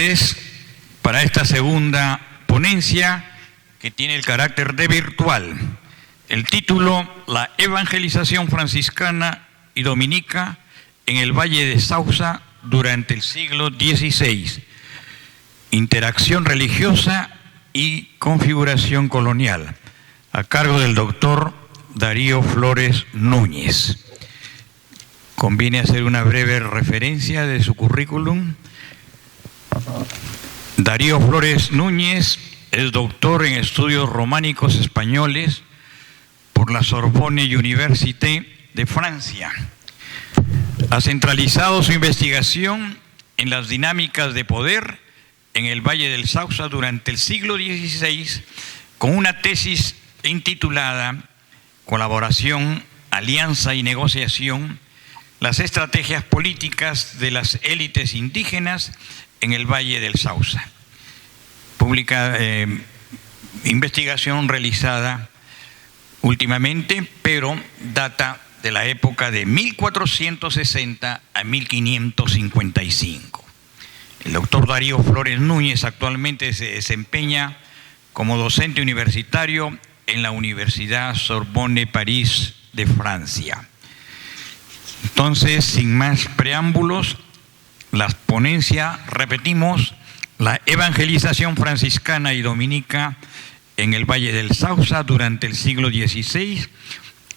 ponentes para esta segunda ponencia que tiene el carácter de virtual. El título: La evangelización franciscana y dominica en el Valle de Sausa durante el siglo XVI. Interacción religiosa y configuración colonial, a cargo del doctor Darío Flores Núñez. Conviene hacer una breve referencia de su currículum. Darío Flores Núñez es doctor en estudios románicos españoles por la Sorbonne Université de Francia. Ha centralizado su investigación en las dinámicas de poder en el Valle del Sausa durante el siglo XVI, con una tesis intitulada Colaboración, Alianza y Negociación: las estrategias políticas de las élites indígenas en el Valle del Sausa. Investigación realizada últimamente, pero data de la época de 1460 a 1555. El doctor Darío Flores Núñez actualmente se desempeña como docente universitario en la Universidad Sorbonne París de Francia. Entonces, sin más preámbulos, la ponencia, repetimos: la evangelización franciscana y dominica en el Valle del Sausa durante el siglo XVI,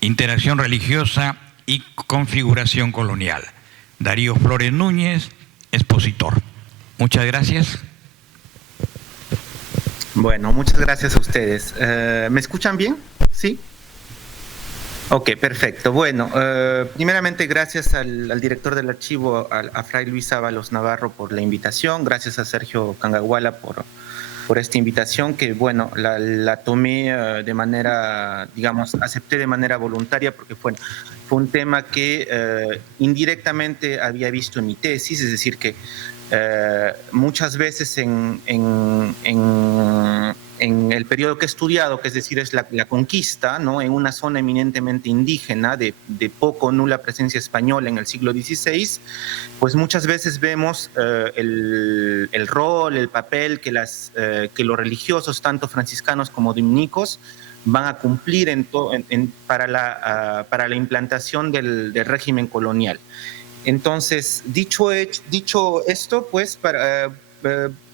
interacción religiosa y configuración colonial. Darío Flores Núñez, expositor. Muchas gracias. Bueno, muchas gracias a ustedes. ¿Me escuchan bien? ¿Sí? Ok, perfecto. Bueno, primeramente gracias al director del archivo, a Fray Luis Ábalos Navarro, por la invitación. Gracias a Sergio Cangaguala por esta invitación, que bueno, la tomé de manera, digamos, acepté de manera voluntaria, porque fue un tema que indirectamente había visto en mi tesis, es decir, que muchas veces en el periodo que he estudiado, que es decir, es la conquista, ¿no?, en una zona eminentemente indígena, de poco o nula presencia española en el siglo XVI, pues muchas veces vemos el rol, el papel que los religiosos, tanto franciscanos como dominicos, van a cumplir para la implantación del régimen colonial. Entonces, dicho esto, pues,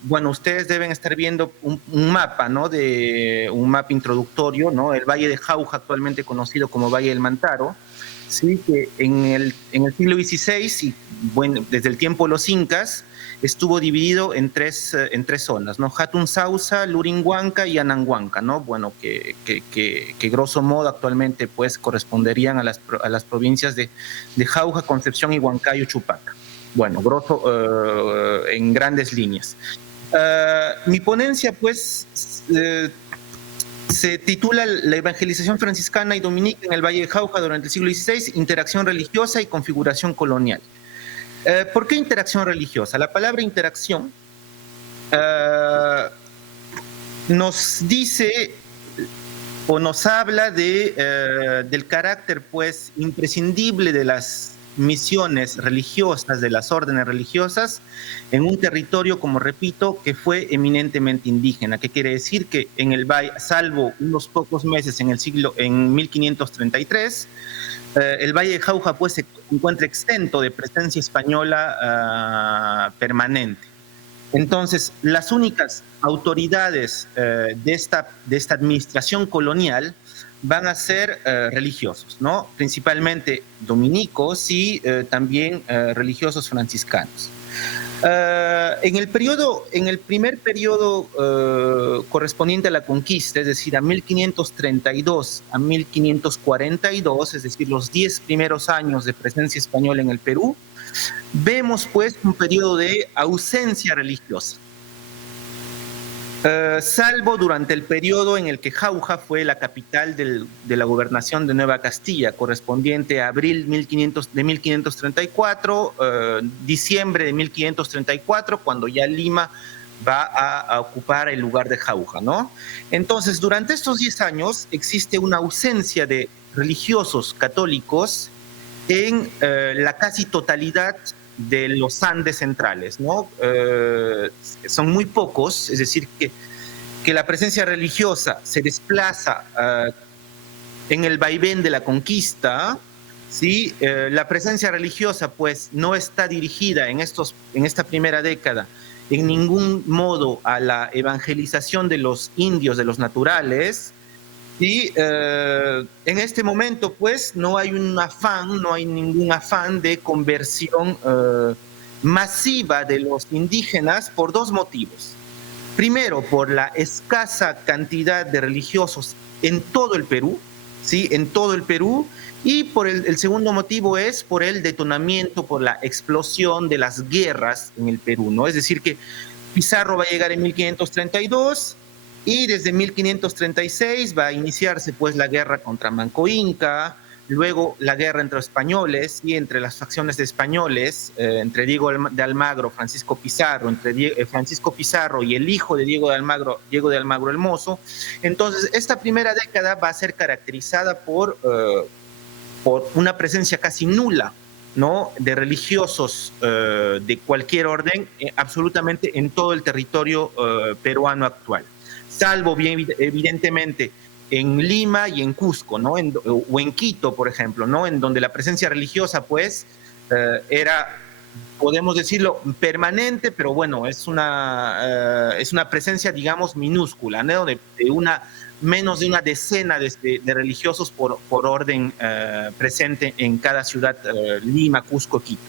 bueno, ustedes deben estar viendo un mapa, ¿no?, un mapa introductorio, ¿no?, el Valle de Jauja, actualmente conocido como Valle del Mantaro, sí, que en el siglo XVI, y bueno, desde el tiempo de los incas, estuvo dividido en tres zonas, ¿no?, Hatun Sausa, Lurinhuanca y Ananhuanca, ¿no?, bueno, que grosso modo actualmente pues corresponderían a las provincias de Jauja, Concepción y Huancayo, Chupaca. Bueno, en grandes líneas. Mi ponencia pues se titula La evangelización franciscana y dominica en el Valle de Jauja durante el siglo XVI, interacción religiosa y configuración colonial. ¿Por qué interacción religiosa? La palabra interacción nos dice o nos habla del carácter pues imprescindible de las misiones religiosas, de las órdenes religiosas, en un territorio, como repito, que fue eminentemente indígena. ¿Qué quiere decir? Que en el valle, salvo unos pocos meses en 1533, el Valle de Jauja pues se encuentra exento de presencia española permanente. Entonces, las únicas autoridades de esta administración colonial van a ser religiosos, ¿no?, principalmente dominicos y también religiosos franciscanos. En el primer periodo correspondiente a la conquista, es decir, a 1532 a 1542, es decir, los 10 primeros años de presencia española en el Perú, vemos pues un periodo de ausencia religiosa. Salvo durante el periodo en el que Jauja fue la capital de la gobernación de Nueva Castilla, correspondiente a abril de 1534, diciembre de 1534, cuando ya Lima va a ocupar el lugar de Jauja, ¿no? Entonces, durante estos 10 años existe una ausencia de religiosos católicos en la casi totalidad de los Andes centrales, ¿no? Son muy pocos, es decir, que la presencia religiosa se desplaza en el vaivén de la conquista, ¿sí? La presencia religiosa pues no está dirigida en esta primera década en ningún modo a la evangelización de los indios, de los naturales, y en este momento pues no hay ningún afán de conversión masiva de los indígenas por dos motivos. Primero, por la escasa cantidad de religiosos en todo el Perú, ¿sí? En todo el Perú. Y por el segundo motivo es por el detonamiento, por la explosión de las guerras en el Perú, ¿no? Es decir, que Pizarro va a llegar en 1532 y desde 1536 va a iniciarse pues la guerra contra Manco Inca, luego la guerra entre españoles y entre las facciones de españoles, entre Diego de Almagro, Francisco Pizarro, entre Francisco Pizarro y el hijo de Diego de Almagro el Mozo. Entonces, esta primera década va a ser caracterizada por una presencia casi nula, ¿no?, de religiosos de cualquier orden, absolutamente en todo el territorio peruano actual, salvo bien evidentemente en Lima y en Cusco, ¿no? O en Quito, por ejemplo, ¿no? En donde la presencia religiosa, pues, era, podemos decirlo, permanente, pero bueno, es una presencia, digamos, minúscula, ¿no? De menos de una decena de religiosos por orden presente en cada ciudad, Lima, Cusco, Quito.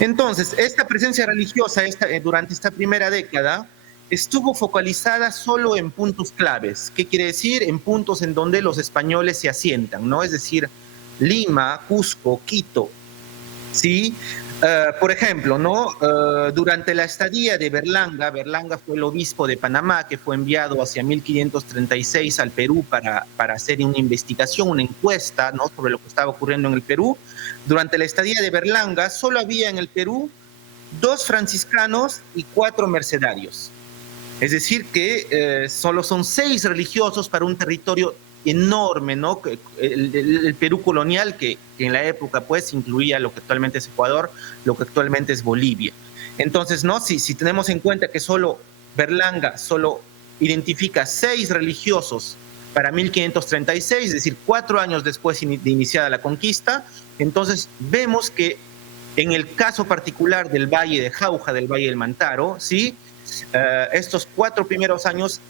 Entonces, esta presencia religiosa durante esta primera década estuvo focalizada solo en puntos claves. ¿Qué quiere decir? En puntos en donde los españoles se asientan, ¿no? Es decir, Lima, Cusco, Quito, ¿sí? Por ejemplo, ¿no? Durante la estadía de Berlanga fue el obispo de Panamá que fue enviado hacia 1536 al Perú para hacer una investigación, una encuesta, ¿no?, sobre lo que estaba ocurriendo en el Perú. Durante la estadía de Berlanga solo había en el Perú 2 franciscanos y 4 mercedarios. Es decir, que solo son 6 religiosos para un territorio enorme, ¿no? El Perú colonial, que en la época pues incluía lo que actualmente es Ecuador, lo que actualmente es Bolivia. Entonces, ¿no?, si tenemos en cuenta que solo Berlanga solo identifica 6 religiosos para 1536, es decir, 4 años después de iniciada la conquista, entonces vemos que en el caso particular del Valle de Jauja, del Valle del Mantaro, ¿sí?, estos 4 primeros años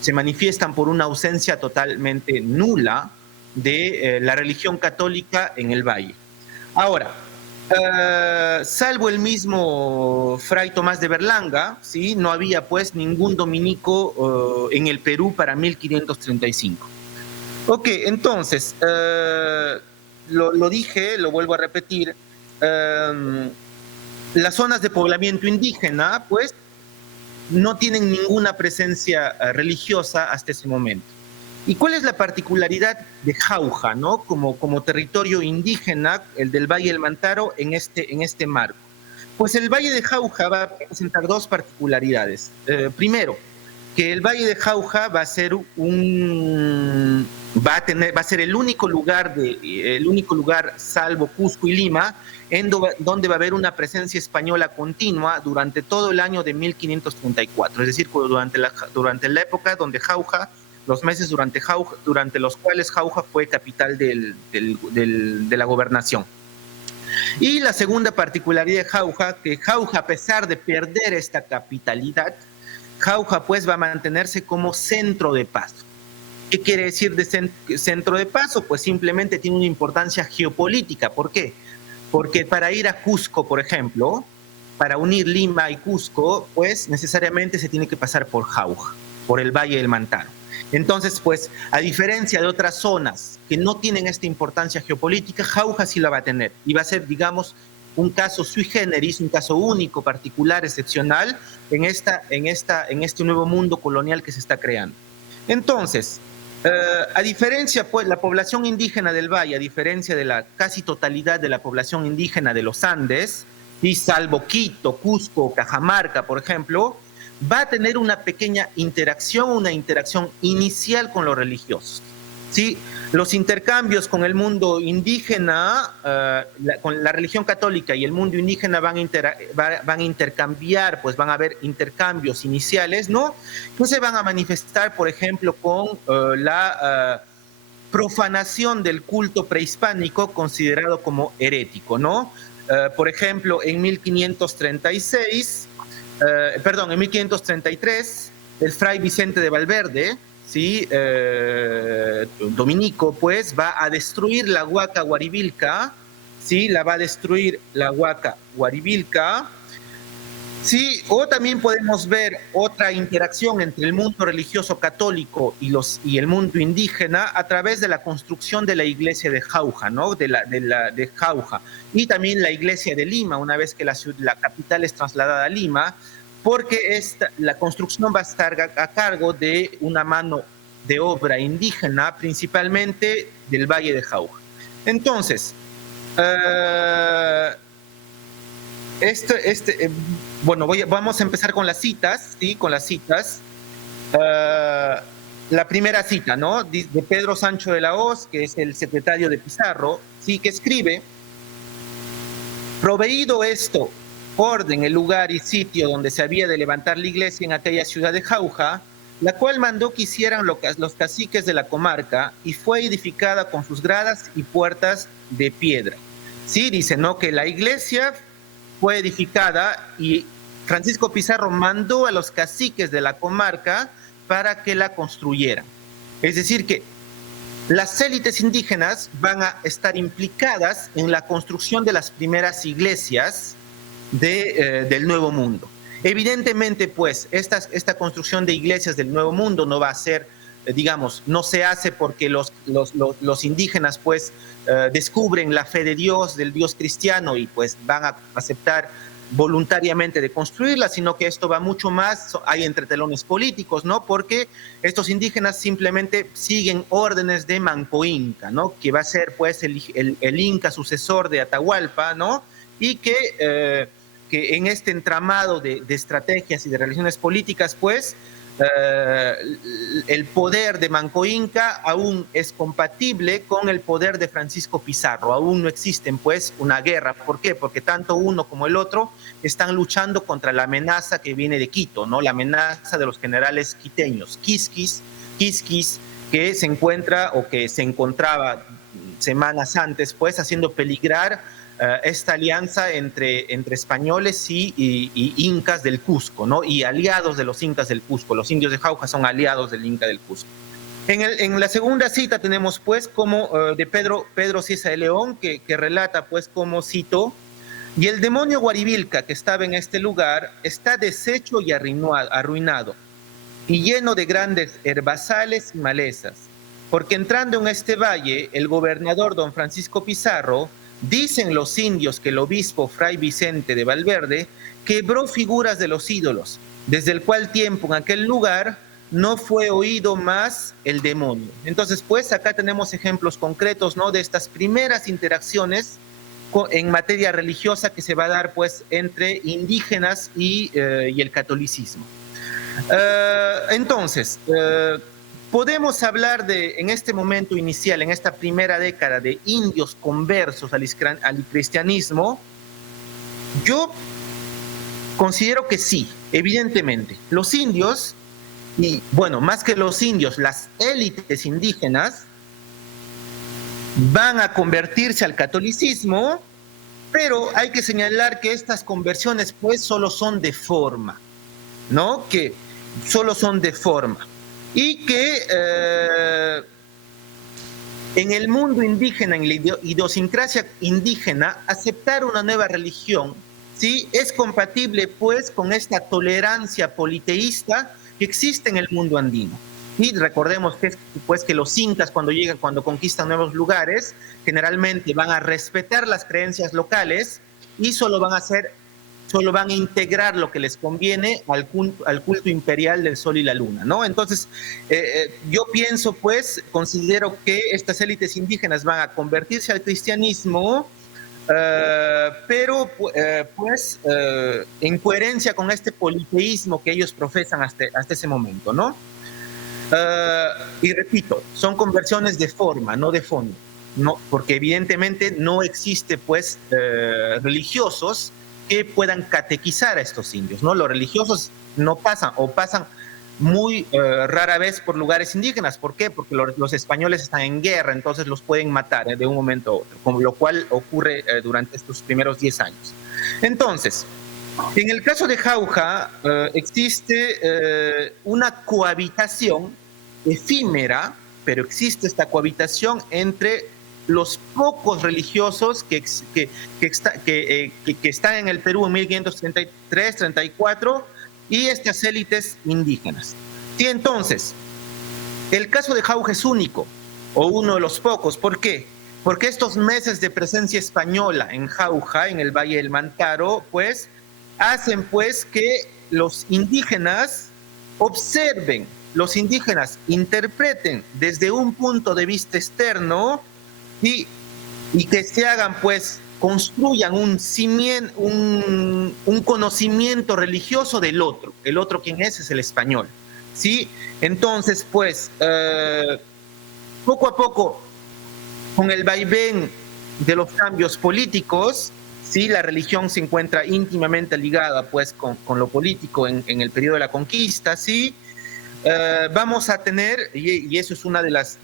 se manifiestan por una ausencia totalmente nula de la religión católica en el valle. Ahora, salvo el mismo Fray Tomás de Berlanga, ¿sí?, no había pues ningún dominico en el Perú para 1535. Ok, entonces, lo dije, lo vuelvo a repetir, las zonas de poblamiento indígena pues no tienen ninguna presencia religiosa hasta ese momento. ¿Y cuál es la particularidad de Jauja, ¿no?, como territorio indígena, el del Valle del Mantaro, en este marco? Pues el Valle de Jauja va a presentar 2 particularidades. Primero, que el Valle de Jauja va a ser el único lugar, salvo Cusco y Lima, donde va a haber una presencia española continua durante todo el año de 1534, es decir, durante la época donde Jauja, los meses durante los cuales Jauja fue capital de la gobernación. Y la segunda particularidad de Jauja, que Jauja, a pesar de perder esta capitalidad, Jauja pues va a mantenerse como centro de paso. ¿Qué quiere decir de centro de paso? Pues simplemente tiene una importancia geopolítica. ¿Por qué? Porque para ir a Cusco, por ejemplo, para unir Lima y Cusco, pues necesariamente se tiene que pasar por Jauja, por el Valle del Mantaro. Entonces, pues, a diferencia de otras zonas que no tienen esta importancia geopolítica, Jauja sí la va a tener y va a ser, digamos, un caso sui generis, un caso único, particular, excepcional en este nuevo mundo colonial que se está creando. Entonces, a diferencia, pues, la población indígena del Valle, a diferencia de la casi totalidad de la población indígena de los Andes, y salvo Quito, Cusco, Cajamarca, por ejemplo, va a tener una pequeña interacción, una interacción inicial con los religiosos. ¿sí? Los intercambios con el mundo indígena, con la religión católica y el mundo indígena van a intercambiar, pues van a haber intercambios iniciales, ¿no? Que se van a manifestar, por ejemplo, con la profanación del culto prehispánico considerado como herético, ¿no? Por ejemplo, en 1536, en 1533, el fray Vicente de Valverde, ¿sí? Dominico, pues, va a destruir la Huaca Huarivilca, ¿sí? La va a destruir la Huaca Huarivilca. Sí, o también podemos ver otra interacción entre el mundo religioso católico y el mundo indígena a través de la construcción de la iglesia de Jauja, ¿no? De Jauja. Y también la iglesia de Lima, una vez que la capital es trasladada a Lima, porque la construcción va a estar a cargo de una mano de obra indígena, principalmente del Valle de Jauja. Entonces, vamos a empezar con las citas, ¿sí? Con las citas. La primera cita, ¿no? De Pedro Sancho de la Hoz, que es el secretario de Pizarro, ¿sí? Que escribe: proveído esto, orden, el lugar y sitio donde se había de levantar la iglesia en aquella ciudad de Jauja, la cual mandó que hicieran los caciques de la comarca, y fue edificada con sus gradas y puertas de piedra. Sí, dice, ¿no? Que la iglesia fue edificada y Francisco Pizarro mandó a los caciques de la comarca para que la construyeran. Es decir, que las élites indígenas van a estar implicadas en la construcción de las primeras iglesias del Nuevo Mundo. Evidentemente, pues, esta construcción de iglesias del Nuevo Mundo no va a ser, digamos, no se hace porque los indígenas, pues, descubren la fe de Dios, del Dios cristiano, y pues van a aceptar voluntariamente de construirla, sino que esto va mucho más, hay entretelones políticos, ¿no? Porque estos indígenas simplemente siguen órdenes de Manco Inca, ¿no? Que va a ser, pues, el Inca sucesor de Atahualpa, ¿no? Y que en este entramado de estrategias y de relaciones políticas, pues, el poder de Manco Inca aún es compatible con el poder de Francisco Pizarro. Aún no existen, pues, una guerra. ¿Por qué? Porque tanto uno como el otro están luchando contra la amenaza que viene de Quito, ¿no? La amenaza de los generales quiteños, Quisquis, que se encuentra o que se encontraba semanas antes, pues, haciendo peligrar esta alianza entre españoles y incas del Cusco, ¿no? Y aliados de los incas del Cusco. Los indios de Jauja son aliados del Inca del Cusco. En la segunda cita tenemos, pues, como de Pedro Cieza de León, que relata, pues, como cito: y el demonio Guarivilca que estaba en este lugar está deshecho y arruinado, y lleno de grandes herbazales y malezas, porque entrando en este valle, el gobernador don Francisco Pizarro, dicen los indios que el obispo fray Vicente de Valverde quebró figuras de los ídolos, desde el cual tiempo en aquel lugar no fue oído más el demonio. Entonces, pues, acá tenemos ejemplos concretos, ¿no? De estas primeras interacciones en materia religiosa que se va a dar, pues, entre indígenas y el catolicismo. Entonces, podemos hablar en este momento inicial, en esta primera década, de indios conversos al cristianismo. Yo considero que sí, evidentemente. Los indios, y bueno, más que los indios, las élites indígenas van a convertirse al catolicismo, pero hay que señalar que estas conversiones, pues, solo son de forma, ¿no? Que solo son de forma. Y que en el mundo indígena, en la idiosincrasia indígena, aceptar una nueva religión, ¿sí? Es compatible, pues, con esta tolerancia politeísta que existe en el mundo andino. Y recordemos que, pues, que los incas, cuando conquistan nuevos lugares, generalmente van a respetar las creencias locales y solo van a integrar lo que les conviene al culto imperial del sol y la luna, ¿no? Entonces, yo pienso, pues, considero que estas élites indígenas van a convertirse al cristianismo, pero, pues, en coherencia con este politeísmo que ellos profesan hasta ese momento, ¿no? Y repito, son conversiones de forma, no de fondo, no, porque evidentemente no existe pues religiosos que puedan catequizar a estos indios, ¿no? Los religiosos no pasan o pasan muy rara vez por lugares indígenas. ¿Por qué? Porque los españoles están en guerra, entonces los pueden matar de un momento a otro, con lo cual ocurre durante estos primeros 10 años. Entonces, en el caso de Jauja, existe una cohabitación efímera, pero existe esta cohabitación entre los pocos religiosos que están en el Perú en 1533, 34 y estas élites indígenas. Y entonces, el caso de Jauja es único, o uno de los pocos. ¿Por qué? Porque estos meses de presencia española en Jauja, en el Valle del Mantaro, pues, hacen pues que los indígenas observen, los indígenas interpreten desde un punto de vista externo y que se hagan pues, construyan un conocimiento religioso del otro. El otro, ¿quién es el español, ¿sí? Entonces pues poco a poco, con el vaivén de los cambios políticos, sí, la religión se encuentra íntimamente ligada pues con lo político en el periodo de la conquista, sí. Vamos a tener, y eso es una de las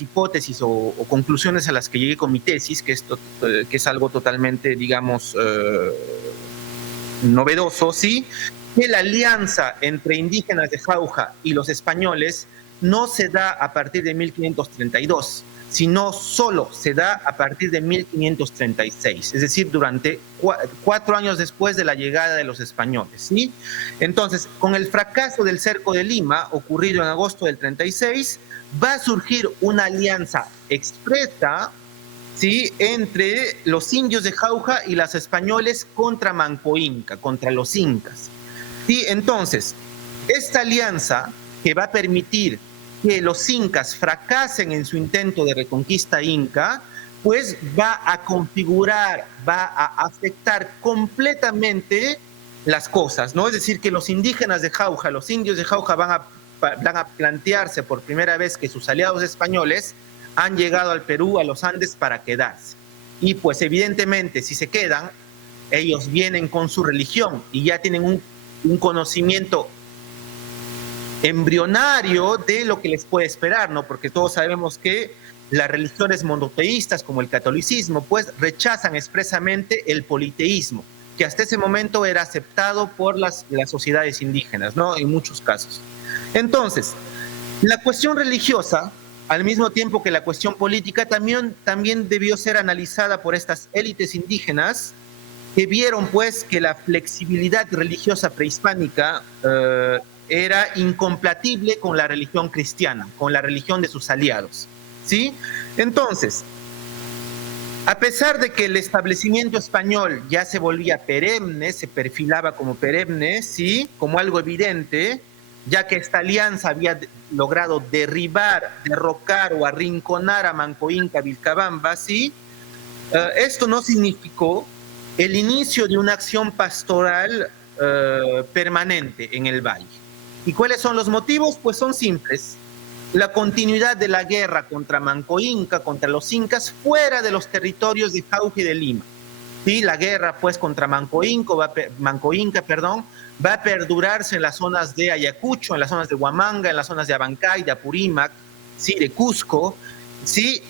hipótesis o conclusiones a las que llegué con mi tesis, que es algo totalmente, digamos, novedoso, sí, que la alianza entre indígenas de Jauja y los españoles no se da a partir de 1532, sino solo se da a partir de 1536, es decir, durante 4 años después de la llegada de los españoles, ¿sí? Entonces, con el fracaso del cerco de Lima, ocurrido en agosto del 36, va a surgir una alianza expresa, ¿sí?, entre los indios de Jauja y los españoles contra Manco Inca, contra los incas. ¿Sí? Entonces, esta alianza que va a permitir que los incas fracasen en su intento de reconquista inca, pues va a configurar, va a afectar completamente las cosas, ¿no? Es decir, que los indígenas de Jauja, los indios de Jauja van a plantearse por primera vez que sus aliados españoles han llegado al Perú, a los Andes, para quedarse. Y pues evidentemente, si se quedan, ellos vienen con su religión y ya tienen un conocimiento embrionario de lo que les puede esperar, ¿no? Porque todos sabemos que las religiones monoteístas, como el catolicismo, pues rechazan expresamente el politeísmo, que hasta ese momento era aceptado por las sociedades indígenas, ¿no? En muchos casos. Entonces, la cuestión religiosa, al mismo tiempo que la cuestión política, también debió ser analizada por estas élites indígenas que vieron pues que la flexibilidad religiosa prehispánica era incompatible con la religión cristiana, con la religión de sus aliados, ¿sí? Entonces, a pesar de que el establecimiento español ya se volvía perenne, se perfilaba como perenne, ¿sí?, como algo evidente, ya que esta alianza había logrado derrocar o arrinconar a Manco Inca Vilcabamba, ¿sí? Esto no significó el inicio de una acción pastoral permanente en el valle. ¿Y cuáles son los motivos? Pues son simples. La continuidad de la guerra contra Manco Inca, contra los incas, fuera de los territorios de Jauja y de Lima. ¿Sí? La guerra pues contra Manco Inca, va a perdurarse en las zonas de Ayacucho, en las zonas de Huamanga, en las zonas de Abancay, de Apurímac, ¿sí?, de Cusco, ¿sí?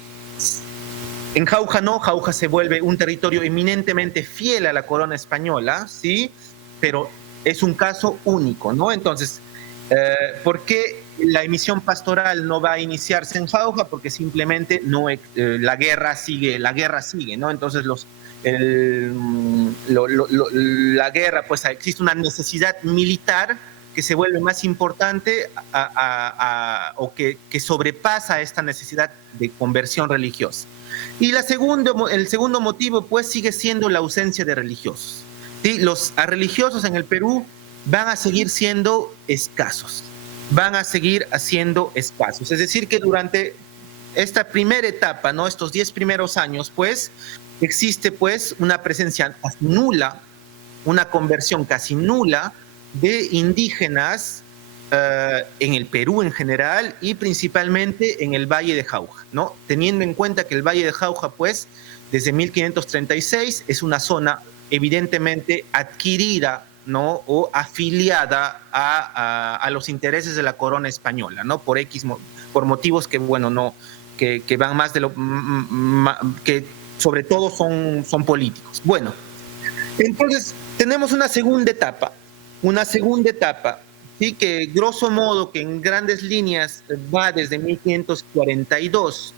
En Jauja no, Jauja se vuelve un territorio eminentemente fiel a la corona española, ¿sí? Pero es un caso único, ¿no? Entonces, ¿por qué la emisión pastoral no va a iniciarse en Jauja? Porque simplemente no, la guerra sigue, ¿no? Entonces la guerra, pues existe una necesidad militar que se vuelve más importante o que sobrepasa esta necesidad de conversión religiosa. Y el segundo motivo, pues, sigue siendo la ausencia de religiosos, ¿sí? Los religiosos en el Perú van a seguir siendo escasos, Es decir, que durante esta primera etapa, ¿no?, estos 10 primeros años, pues, existe pues una presencia nula, una conversión casi nula de indígenas en el Perú en general y principalmente en el Valle de Jauja, ¿no? Teniendo en cuenta que el Valle de Jauja, pues, desde 1536 es una zona evidentemente adquirida, ¿no? O afiliada a los intereses de la corona española, ¿no? Por motivos que, bueno, no, que van más de lo que sobre todo son políticos. Bueno, entonces tenemos una segunda etapa, ¿sí? Que grosso modo, que en grandes líneas va desde 1542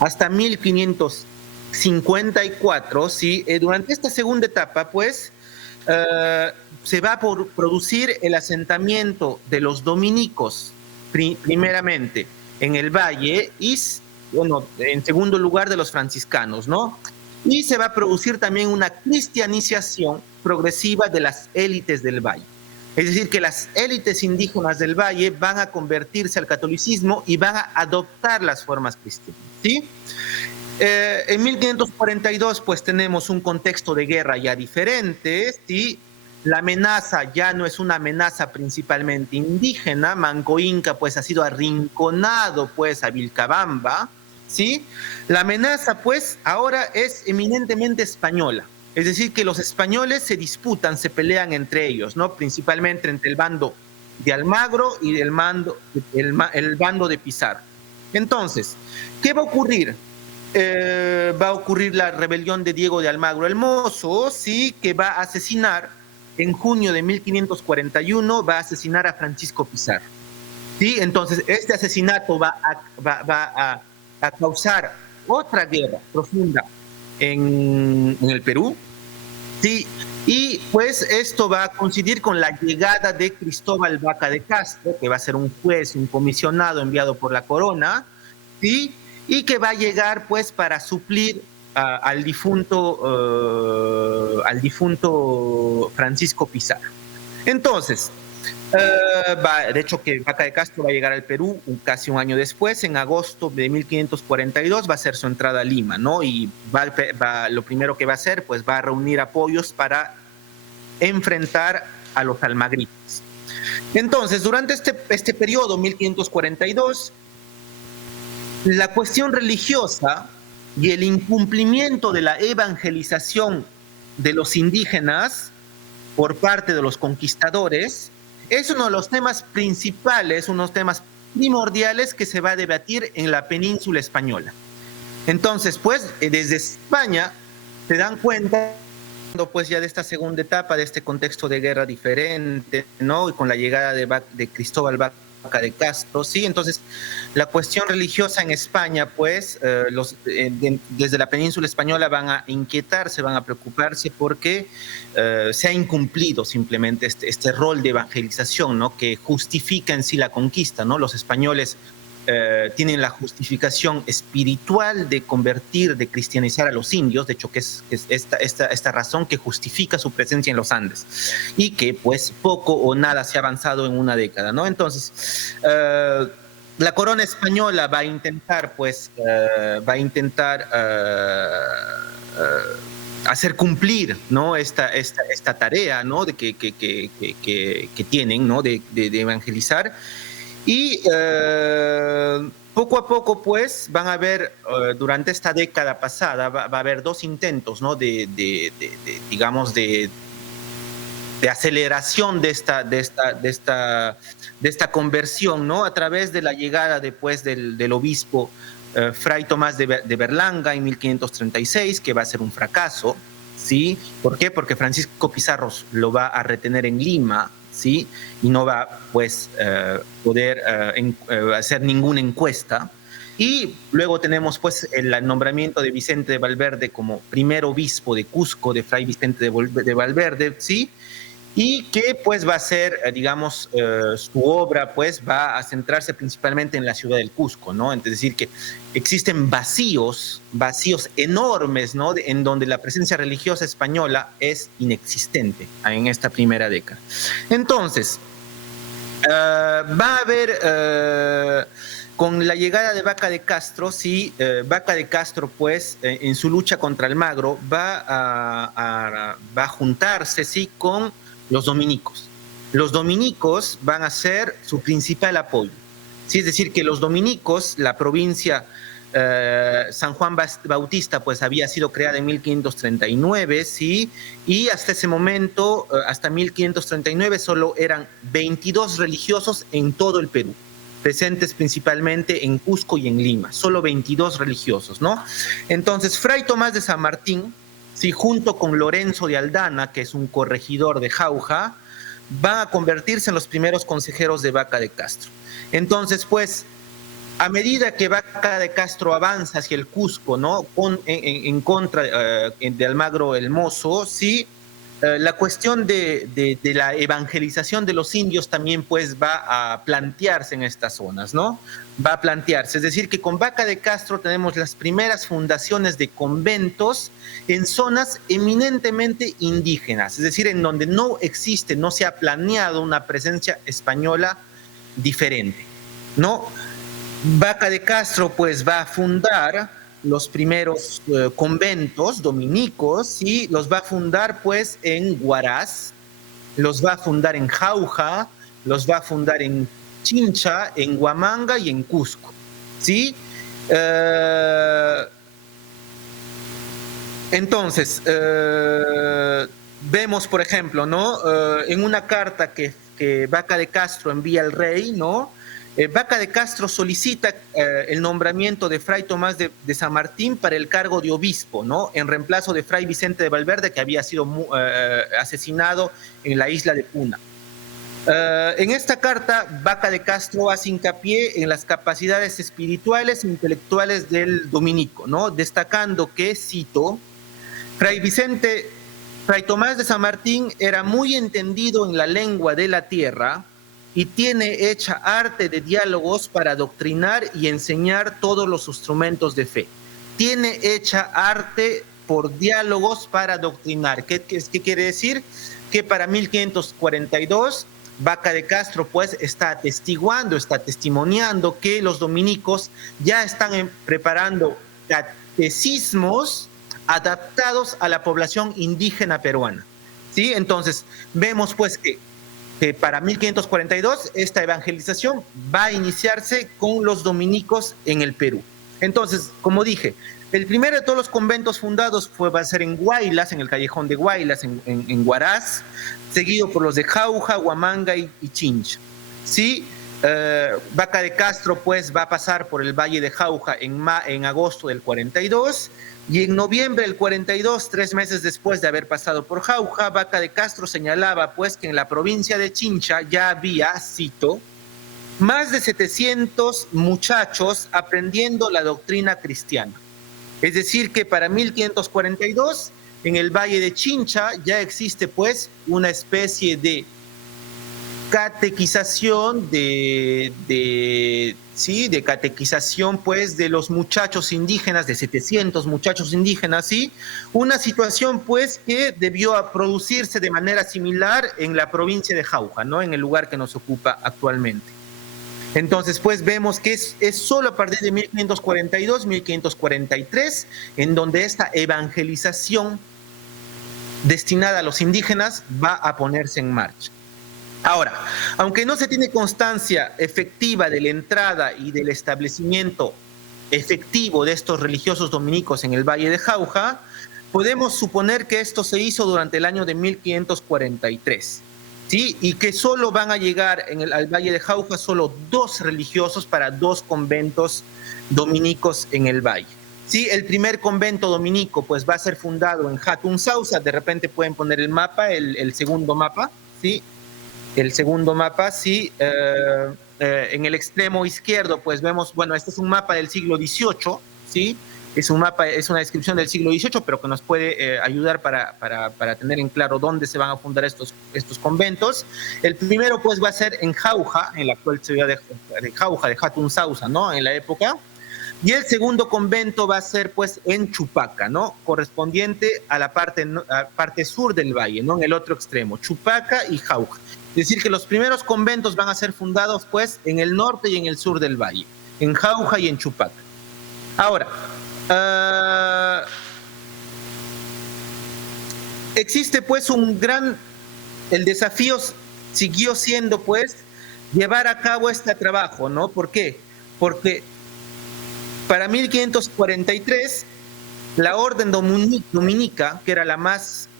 hasta 1554, ¿sí? Durante esta segunda etapa, pues, se va a producir el asentamiento de los dominicos, primeramente en el Valle, y, bueno, en segundo lugar de los franciscanos, ¿no? Y se va a producir también una cristianización progresiva de las élites del Valle. Es decir, que las élites indígenas del Valle van a convertirse al catolicismo y van a adoptar las formas cristianas, ¿sí? En 1542 pues tenemos un contexto de guerra ya diferente, ¿sí? La amenaza ya no es una amenaza principalmente indígena, Manco Inca pues ha sido arrinconado pues a Vilcabamba, ¿sí? La amenaza pues ahora es eminentemente española, es decir que los españoles se disputan, se pelean entre ellos, ¿no? Principalmente entre el bando de Almagro y el bando de Pizarro. Entonces, ¿qué va a ocurrir? Va a ocurrir la rebelión de Diego de Almagro el Mozo, ¿sí? Que va a asesinar en junio de 1541, va a asesinar a Francisco Pizarro, ¿sí? Entonces, este asesinato va a causar otra guerra profunda en el Perú, ¿sí? Y pues esto va a coincidir con la llegada de Cristóbal Vaca de Castro, que va a ser un juez, un comisionado enviado por la corona, ¿sí? Y que va a llegar pues para suplir al difunto Francisco Pizarro. Entonces, de hecho que Vaca de Castro va a llegar al Perú casi un año después, en agosto de 1542 va a ser su entrada a Lima, ¿no? Y lo primero que va a hacer pues va a reunir apoyos para enfrentar a los almagritas. Entonces, durante este periodo, 1542, la cuestión religiosa y el incumplimiento de la evangelización de los indígenas por parte de los conquistadores es uno de los temas principales, unos temas primordiales que se va a debatir en la península española. Entonces, pues, desde España se dan cuenta pues ya de esta segunda etapa, de este contexto de guerra diferente, ¿no? Y con la llegada de Cristóbal Vaca de Castro, ¿sí? Entonces, la cuestión religiosa en España, pues, desde la península española van a inquietarse, van a preocuparse porque se ha incumplido simplemente este rol de evangelización, ¿no? Que justifica en sí la conquista, ¿no? Los españoles tienen la justificación espiritual de convertir, de cristianizar a los indios, de hecho que es esta razón que justifica su presencia en los Andes y que pues poco o nada se ha avanzado en una década, ¿no? Entonces, la corona española va a intentar hacer cumplir, ¿no? esta tarea, ¿no? De que tienen, ¿no? de evangelizar. Y poco a poco, pues, van a haber, durante esta década pasada, va a haber dos intentos, ¿no? Digamos, de aceleración de esta conversión, ¿no? A través de la llegada después del obispo Fray Tomás de Berlanga en 1536, que va a ser un fracaso, ¿sí? ¿Por qué? Porque Francisco Pizarro lo va a retener en Lima, ¿sí? Y no va pues poder hacer ninguna encuesta. Y luego tenemos pues el nombramiento de Vicente de Valverde como primer obispo de Cusco, de Fray Vicente de Valverde, ¿sí? Y que pues va a ser, digamos, su obra pues va a centrarse principalmente en la ciudad del Cusco, ¿no? Es decir, que existen vacíos enormes, ¿no? En donde la presencia religiosa española es inexistente en esta primera década. Entonces, va a haber, con la llegada de Vaca de Castro, sí, Vaca de Castro, pues, en su lucha contra Almagro, va a juntarse, sí, con los dominicos, los dominicos van a ser su principal apoyo. Sí, es decir, que los dominicos, la provincia San Juan Bautista, pues había sido creada en 1539, ¿sí? Y hasta ese momento, hasta 1539, solo eran 22 religiosos en todo el Perú, presentes principalmente en Cusco y en Lima, solo 22 religiosos, ¿no? Entonces, Fray Tomás de San Martín, ¿sí? Junto con Lorenzo de Aldana, que es un corregidor de Jauja, van a convertirse en los primeros consejeros de Vaca de Castro. Entonces, pues, a medida que Vaca de Castro avanza hacia el Cusco, ¿no? En contra de Almagro el Mozo, sí, la cuestión de la evangelización de los indios también pues va a plantearse en estas zonas, ¿no? Va a plantearse, es decir, que con Vaca de Castro tenemos las primeras fundaciones de conventos en zonas eminentemente indígenas, es decir, en donde no existe, no se ha planeado una presencia española diferente, ¿no? Vaca de Castro pues va a fundar los primeros conventos dominicos y los va a fundar pues en Huaraz, los va a fundar en Jauja, los va a fundar en Chincha, en Huamanga y en Cusco, ¿sí? Entonces, vemos, por ejemplo, ¿no? En una carta que Vaca de Castro envía al rey, ¿no? Vaca de Castro solicita el nombramiento de Fray Tomás de San Martín para el cargo de obispo, ¿no? En reemplazo de Fray Vicente de Valverde, que había sido asesinado en la isla de Puna. En esta carta, Vaca de Castro hace hincapié en las capacidades espirituales e intelectuales del dominico, ¿no? Destacando que, cito, Fray Tomás de San Martín era muy entendido en la lengua de la tierra y tiene hecha arte de diálogos para adoctrinar y enseñar todos los instrumentos de fe. Tiene hecha arte por diálogos para adoctrinar. ¿Qué quiere decir? Que para 1542, Vaca de Castro pues está atestiguando, está testimoniando que los dominicos ya están preparando catecismos adaptados a la población indígena peruana, ¿sí? Entonces, vemos pues que para 1542 esta evangelización va a iniciarse con los dominicos en el Perú. Entonces, como dije, el primero de todos los conventos fundados va a ser en Huaylas, en el callejón de Huaylas, en Huaraz, seguido por los de Jauja, Huamanga y Chincha. ¿Sí? Vaca de Castro pues va a pasar por el Valle de Jauja en agosto del 42, y en noviembre del 42, 3 meses después de haber pasado por Jauja, Vaca de Castro señalaba pues que en la provincia de Chincha ya había, cito, más de 700 muchachos aprendiendo la doctrina cristiana. Es decir, que para 1542, en el Valle de Chincha ya existe pues una especie de catequización de catequización pues de los muchachos indígenas, de 700 muchachos indígenas, ¿sí? Una situación pues que debió producirse de manera similar en la provincia de Jauja, ¿no? En el lugar que nos ocupa actualmente. Entonces pues vemos que es solo a partir de 1542, 1543, en donde esta evangelización destinada a los indígenas va a ponerse en marcha. Ahora, aunque no se tiene constancia efectiva de la entrada y del establecimiento efectivo de estos religiosos dominicos en el Valle de Jauja, podemos suponer que esto se hizo durante el año de 1543, ¿sí? Y que solo van a llegar al Valle de Jauja solo 2 religiosos para 2 conventos dominicos en el valle. Sí, el primer convento dominico pues va a ser fundado en Hatun Sausa. De repente pueden poner el mapa, el segundo mapa, ¿sí? El segundo mapa, sí, en el extremo izquierdo, pues vemos, bueno, este es un mapa del siglo XVIII, ¿sí? Es un mapa, es una descripción del siglo XVIII, pero que nos puede ayudar para tener en claro dónde se van a fundar estos conventos. El primero, pues, va a ser en Jauja, en la actual ciudad de Jauja, de Hatun Sausa, ¿no? En la época. Y el segundo convento va a ser, pues, en Chupaca, ¿no? Correspondiente a la parte sur del valle, ¿no? En el otro extremo, Chupaca y Jauja. Es decir, que los primeros conventos van a ser fundados pues en el norte y en el sur del valle, en Jauja y en Chupaca. Ahora, existe pues el desafío siguió siendo pues llevar a cabo este trabajo, ¿no? ¿Por qué? Porque para 1543 la orden dominica, que era la más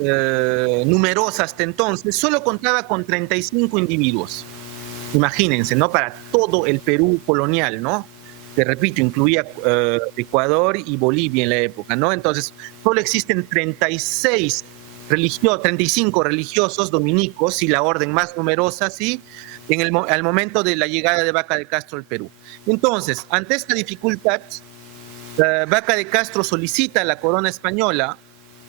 numerosa hasta entonces, solo contaba con 35 individuos. Imagínense, ¿no? Para todo el Perú colonial, ¿no? Te repito, incluía Ecuador y Bolivia en la época, ¿no? Entonces, solo existen 35 religiosos dominicos y la orden más numerosa, ¿sí? Al momento de la llegada de Vaca de Castro al Perú. Entonces, ante esta dificultad, Vaca de Castro solicita a la corona española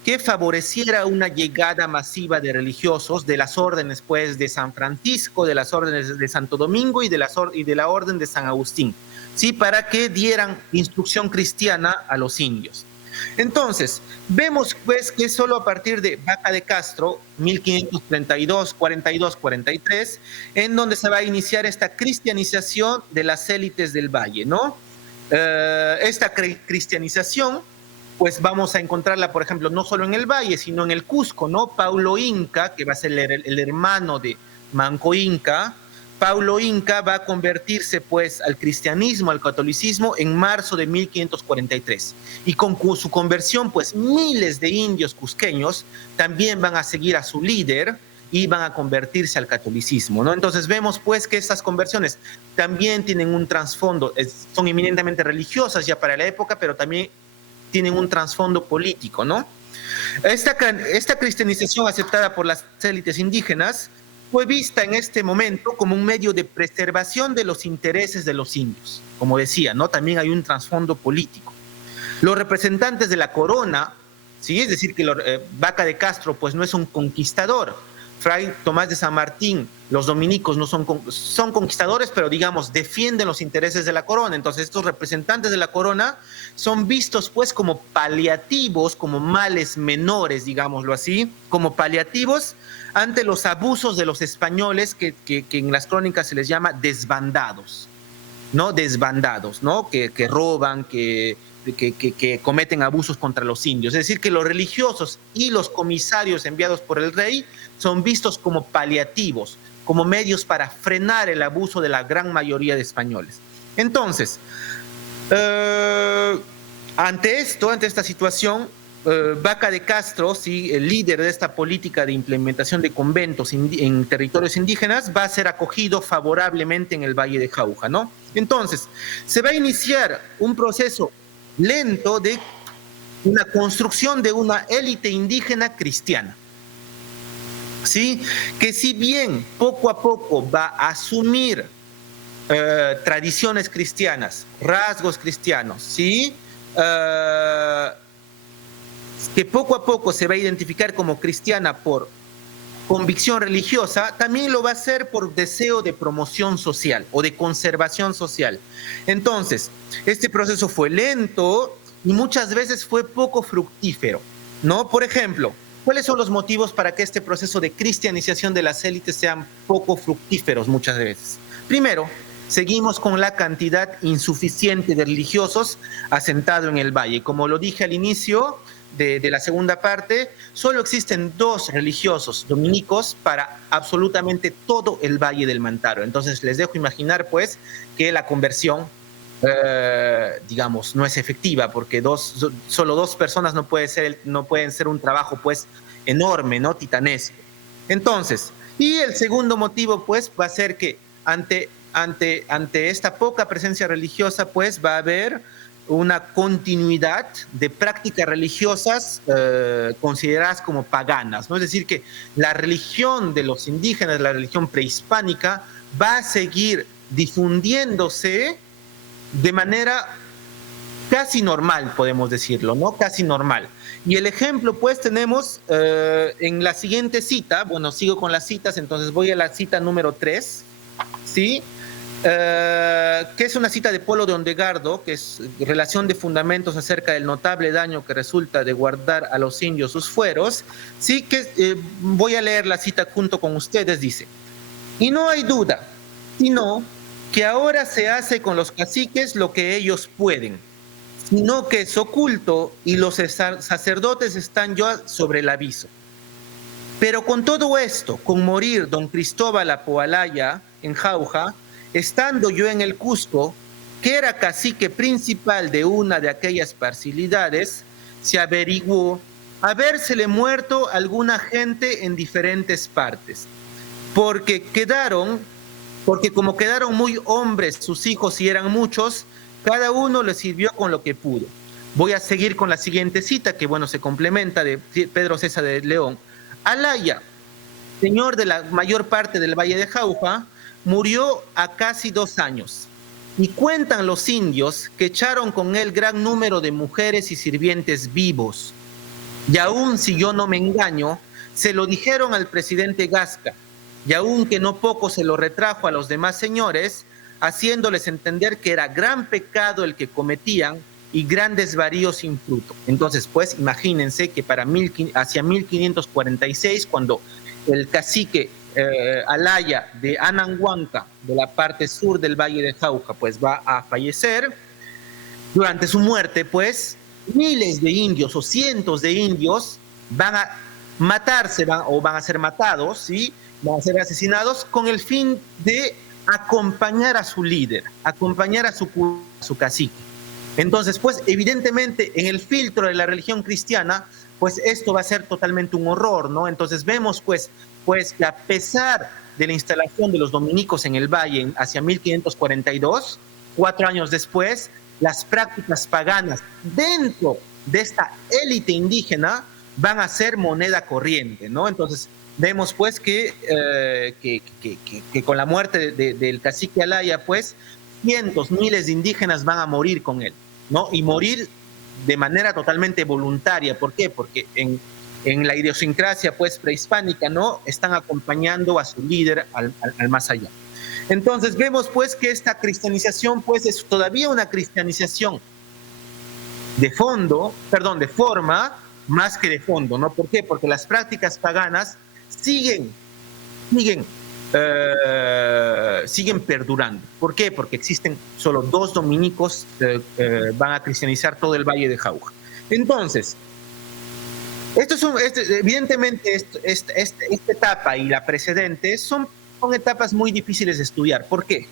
que favoreciera una llegada masiva de religiosos de las órdenes pues, de San Francisco, de las órdenes de Santo Domingo y de la orden de San Agustín, ¿sí? Para que dieran instrucción cristiana a los indios. Entonces, vemos pues que solo a partir de Vaca de Castro, 1532, 42, 43, en donde se va a iniciar esta cristianización de las élites del valle, ¿no? Esta cristianización, pues vamos a encontrarla, por ejemplo, no solo en el Valle, sino en el Cusco, ¿no? Paulo Inca, que va a ser el hermano de Manco Inca, Paulo Inca va a convertirse, pues, al cristianismo, al catolicismo, en marzo de 1543. Y con su conversión, pues, miles de indios cusqueños también van a seguir a su líder y van a convertirse al catolicismo, ¿no? Entonces vemos pues que estas conversiones también tienen un trasfondo, son eminentemente religiosas ya para la época, pero también tienen un trasfondo político, ¿no? Esta cristianización aceptada por las élites indígenas fue vista en este momento como un medio de preservación de los intereses de los indios. Como decía, ¿no? También hay un trasfondo político. Los representantes de la corona, ¿sí? Es decir, que Vaca de Castro pues no es un conquistador. Fray Tomás de San Martín, los dominicos no son conquistadores, pero digamos, defienden los intereses de la corona. Entonces, estos representantes de la corona son vistos pues como paliativos, como males menores, digámoslo así, como paliativos ante los abusos de los españoles que en las crónicas se les llama desbandados, ¿no? Desbandados, ¿no? Que roban, que cometen abusos contra los indios. Es decir, que los religiosos y los comisarios enviados por el rey son vistos como paliativos, como medios para frenar el abuso de la gran mayoría de españoles. Entonces, ante esta situación, Vaca de Castro, ¿sí? El líder de esta política de implementación de conventos en territorios indígenas, va a ser acogido favorablemente en el Valle de Jauja, ¿no? Entonces, se va a iniciar un proceso lento de una construcción de una élite indígena cristiana, ¿sí? Que si bien poco a poco va a asumir tradiciones cristianas, rasgos cristianos, ¿sí? Que poco a poco se va a identificar como cristiana por convicción religiosa, también lo va a hacer por deseo de promoción social o de conservación social. Entonces, este proceso fue lento y muchas veces fue poco fructífero, ¿no? Por ejemplo, ¿cuáles son los motivos para que este proceso de cristianización de las élites sean poco fructíferos muchas veces? Primero, seguimos con la cantidad insuficiente de religiosos asentado en el valle. Como lo dije al inicio de la segunda parte, solo existen 2 religiosos dominicos para absolutamente todo el Valle del Mantaro. Entonces les dejo imaginar pues que la conversión, digamos, no es efectiva, porque solo 2 personas no pueden ser un trabajo pues enorme, ¿no? Titanesco. Entonces, y el segundo motivo pues va a ser que ante esta poca presencia religiosa pues va a haber una continuidad de prácticas religiosas consideradas como paganas, ¿no? Es decir, que la religión de los indígenas, la religión prehispánica, va a seguir difundiéndose de manera casi normal, podemos decirlo, ¿no? Casi normal. Y el ejemplo, pues, tenemos en la siguiente cita, bueno, sigo con las citas, entonces voy a la cita número 3, ¿sí? Que es una cita de Polo de Ondegardo, que es relación de fundamentos acerca del notable daño que resulta de guardar a los indios sus fueros. Sí, que voy a leer la cita junto con ustedes, dice: y no hay duda, sino que ahora se hace con los caciques lo que ellos pueden, sino que es oculto y los sacerdotes están ya sobre el aviso. Pero con todo esto, con morir don Cristóbal Apoalaya en Jauja, estando yo en el Cusco, que era cacique principal de una de aquellas parcialidades, se averiguó habérsele muerto alguna gente en diferentes partes, porque como quedaron muy hombres sus hijos y eran muchos, cada uno le sirvió con lo que pudo. Voy a seguir con la siguiente cita, que bueno, se complementa de Pedro César de León. Alaya, señor de la mayor parte del Valle de Jauja, murió a casi 2 años. Y cuentan los indios que echaron con él gran número de mujeres y sirvientes vivos. Y aún si yo no me engaño, se lo dijeron al presidente Gasca, y aún que no poco se lo retrajo a los demás señores, haciéndoles entender que era gran pecado el que cometían y gran desvarío sin fruto. Entonces, pues, imagínense que hacia 1546, cuando el cacique Alaya de Ananhuanca, de la parte sur del Valle de Jauja, pues va a fallecer. Durante su muerte, pues, miles de indios o cientos de indios van a matarse o van a ser matados, ¿sí? Van a ser asesinados con el fin de acompañar a su líder, acompañar a su cacique. Entonces, pues, evidentemente, en el filtro de la religión cristiana, pues esto va a ser totalmente un horror, ¿no? Entonces vemos, pues que a pesar de la instalación de los dominicos en el valle hacia 1542, 4 años después, las prácticas paganas dentro de esta élite indígena van a ser moneda corriente, ¿no? Entonces vemos, pues, que con la muerte del cacique Alaya, pues, cientos, miles de indígenas van a morir con él, ¿no? Y morir de manera totalmente voluntaria. ¿Por qué? Porque en la idiosincrasia, pues, prehispánica, ¿no? Están acompañando a su líder al más allá. Entonces vemos, pues, que esta cristianización, pues, es todavía una cristianización de forma más que de fondo, ¿no? ¿Por qué? Porque las prácticas paganas siguen perdurando. ¿Por qué? Porque existen solo 2 dominicos van a cristianizar todo el Valle de Jauja. Entonces, evidentemente esta etapa y la precedente son etapas muy difíciles de estudiar. ¿Por qué?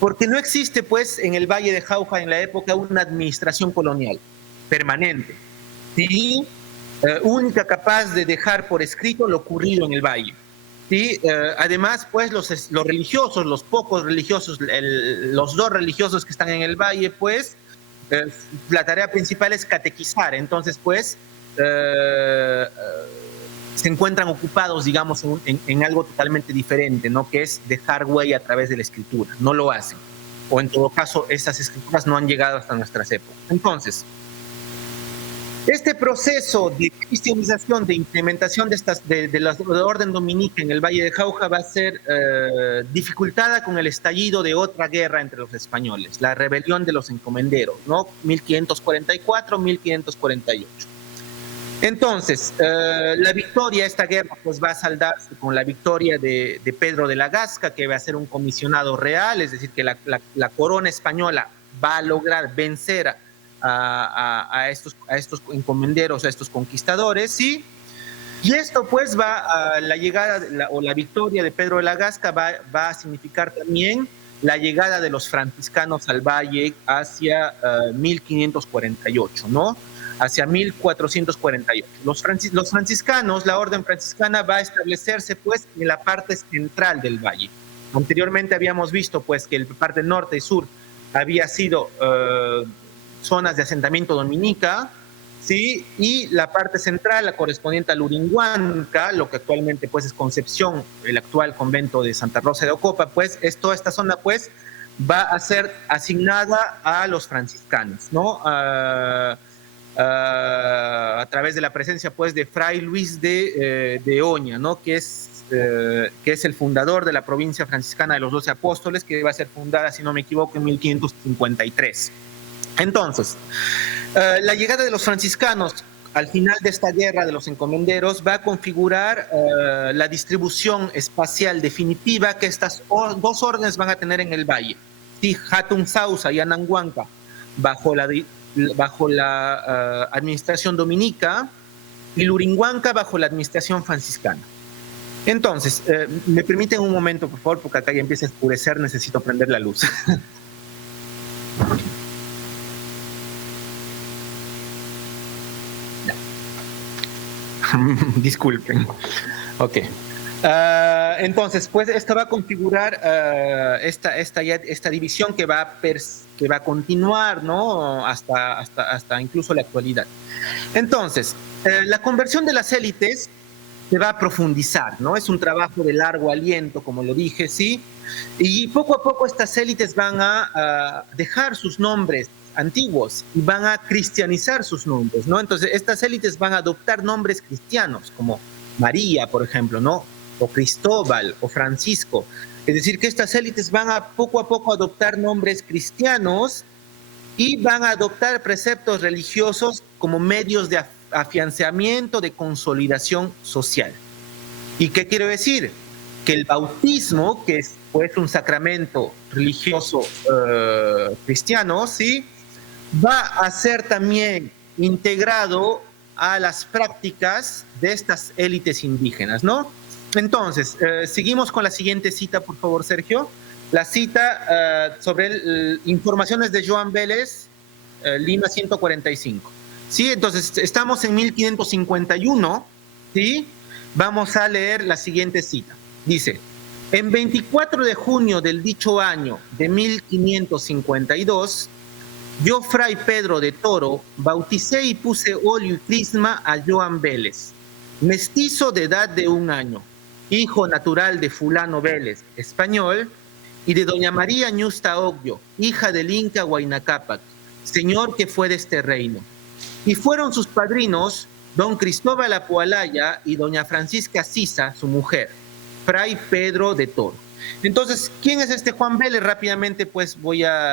Porque no existe, pues, en el Valle de Jauja en la época una administración colonial permanente, ¿sí? Única capaz de dejar por escrito lo ocurrido en el valle. ¿Sí? Además, pues, los religiosos, los pocos religiosos, los 2 religiosos que están en el valle, pues, la tarea principal es catequizar. Entonces, pues, se encuentran ocupados, digamos, en algo totalmente diferente, ¿no? Que es dejar huella a través de la escritura. No lo hacen. O en todo caso, estas escrituras no han llegado hasta nuestras épocas. Entonces, este proceso de cristianización, de implementación de la orden dominica en el Valle de Jauja va a ser dificultada con el estallido de otra guerra entre los españoles, la rebelión de los encomenderos, ¿no? 1544-1548. Entonces, la victoria, esta guerra, pues, va a saldarse con la victoria de Pedro de la Gasca, que va a ser un comisionado real, es decir, que la corona española va a lograr vencer a estos encomenderos, a estos conquistadores, ¿sí? Y esto, pues, va a la llegada o la victoria de Pedro de la Gasca va a significar también la llegada de los franciscanos al valle hacia 1548, ¿no? Hacia 1448. Los franciscanos, la orden franciscana va a establecerse, pues, en la parte central del valle. Anteriormente habíamos visto, pues, que la parte norte y sur había sido zonas de asentamiento dominica, ¿sí? Y la parte central, la correspondiente al Urinhuanca, lo que actualmente, pues, es Concepción, el actual convento de Santa Rosa de Ocopa, pues, toda esta zona, pues, va a ser asignada a los franciscanos, ¿no? A través de la presencia, pues, de Fray Luis de Oña, ¿no? Que es el fundador de la provincia franciscana de los 12 Apóstoles, que va a ser fundada, si no me equivoco, en 1553. Entonces, la llegada de los franciscanos al final de esta guerra de los encomenderos va a configurar la distribución espacial definitiva que estas 2 órdenes van a tener en el valle. Sí, Hatun Sausa y Ananhuanca bajo la administración dominica y Lurinhuanca bajo la administración franciscana. Entonces, me permiten un momento, por favor, porque acá ya empieza a oscurecer, necesito prender la luz. Disculpen. Ok. Entonces, pues esto va a configurar esta división que va a continuar, ¿no? Hasta incluso la actualidad. Entonces, la conversión de las élites se va a profundizar, ¿no? Es un trabajo de largo aliento, como lo dije, ¿sí? Y poco a poco estas élites van a dejar sus nombres antiguos y van a cristianizar sus nombres, ¿no? Entonces, estas élites van a adoptar nombres cristianos, como María, por ejemplo, ¿no? O Cristóbal, o Francisco. Es decir, que estas élites van a poco adoptar nombres cristianos y van a adoptar preceptos religiosos como medios de afianzamiento, de consolidación social. ¿Y qué quiero decir? Que el bautismo, que es pues un sacramento religioso cristiano, ¿sí? Va a ser también integrado a las prácticas de estas élites indígenas, ¿no? Entonces, seguimos con la siguiente cita, por favor, Sergio. La cita sobre informaciones de Joan Vélez, Lima 145. ¿Sí? Entonces, estamos en 1551, ¿sí? Vamos a leer la siguiente cita. Dice, en 24 de junio del dicho año de 1552, yo, Fray Pedro de Toro, bauticé y puse óleo y crisma a Joan Vélez, mestizo de edad de 1 año, hijo natural de fulano Vélez, español, y de doña María Ñusta Oglio, hija del Inca Huayna Cápac, señor que fue de este reino. Y fueron sus padrinos don Cristóbal Apualaya y doña Francisca Sisa, su mujer, Fray Pedro de Toro. Entonces, ¿quién es este Juan Vélez? Rápidamente, pues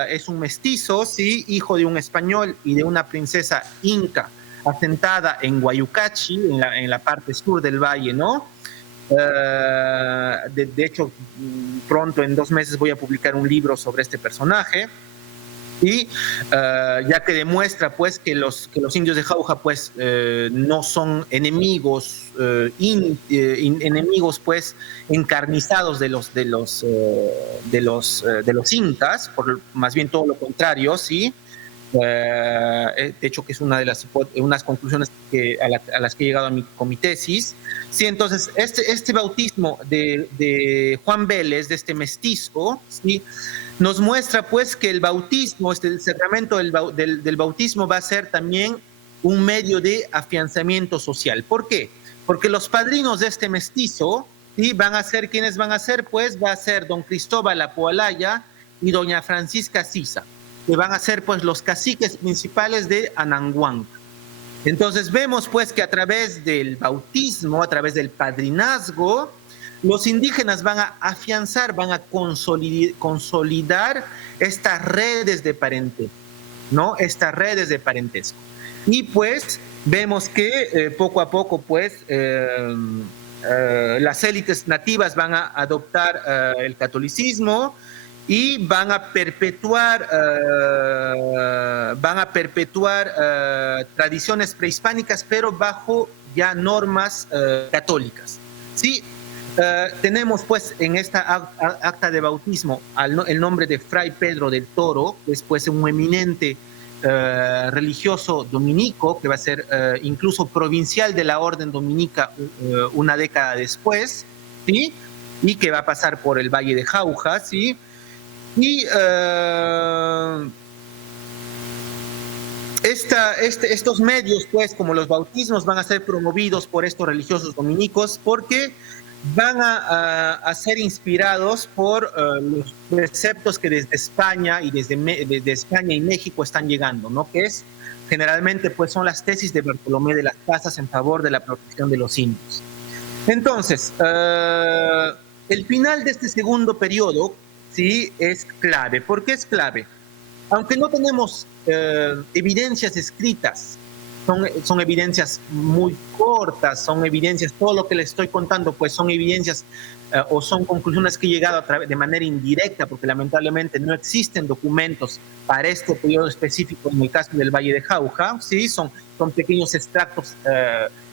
es un mestizo, ¿sí? Hijo de un español y de una princesa inca asentada en Guayucachi, en la parte sur del valle, ¿no? De hecho, pronto, en 2 meses, voy a publicar un libro sobre este personaje. Y ya que demuestra pues que los indios de Jauja pues no son enemigos enemigos pues encarnizados de los incas, más bien todo lo contrario, sí. De hecho, que es una de unas conclusiones a las que he llegado con mi tesis. Sí, entonces este bautismo de Juan Vélez, de este mestizo, sí, nos muestra pues que el bautismo, el sacramento del bautismo va a ser también un medio de afianzamiento social. ¿Por qué? Porque los padrinos de este mestizo, ¿sí? Van a ser, ¿quiénes van a ser? Pues va a ser don Cristóbal Apualaya y doña Francisca Sisa, que van a ser pues los caciques principales de Ananguán. Entonces vemos pues que a través del bautismo, a través del padrinazgo, los indígenas van a afianzar, van a consolidar estas redes de parentesco, ¿no? Estas redes de parentesco. Y pues vemos que poco a poco pues las élites nativas van a adoptar el catolicismo y van a perpetuar tradiciones prehispánicas, pero bajo ya normas católicas, ¿sí? Tenemos pues en esta acta de bautismo el nombre de Fray Pedro del Toro, que es pues un eminente religioso dominico, que va a ser incluso provincial de la orden dominica una década después, ¿sí? Y que va a pasar por el Valle de Jauja, ¿sí? Y estos medios, pues, como los bautismos, van a ser promovidos por estos religiosos dominicos porque van a ser inspirados por los preceptos que desde España y desde España y México están llegando, ¿no? Que es generalmente pues son las tesis de Bartolomé de las Casas en favor de la protección de los indios. Entonces, el final de este segundo periodo, sí, es clave. ¿Por qué es clave? Aunque no tenemos evidencias escritas, son evidencias muy cortas, son evidencias, todo lo que les estoy contando, pues son evidencias o son conclusiones que he llegado de manera indirecta, porque lamentablemente no existen documentos para este periodo específico, en el caso del Valle de Jauja, ¿sí? Son pequeños extractos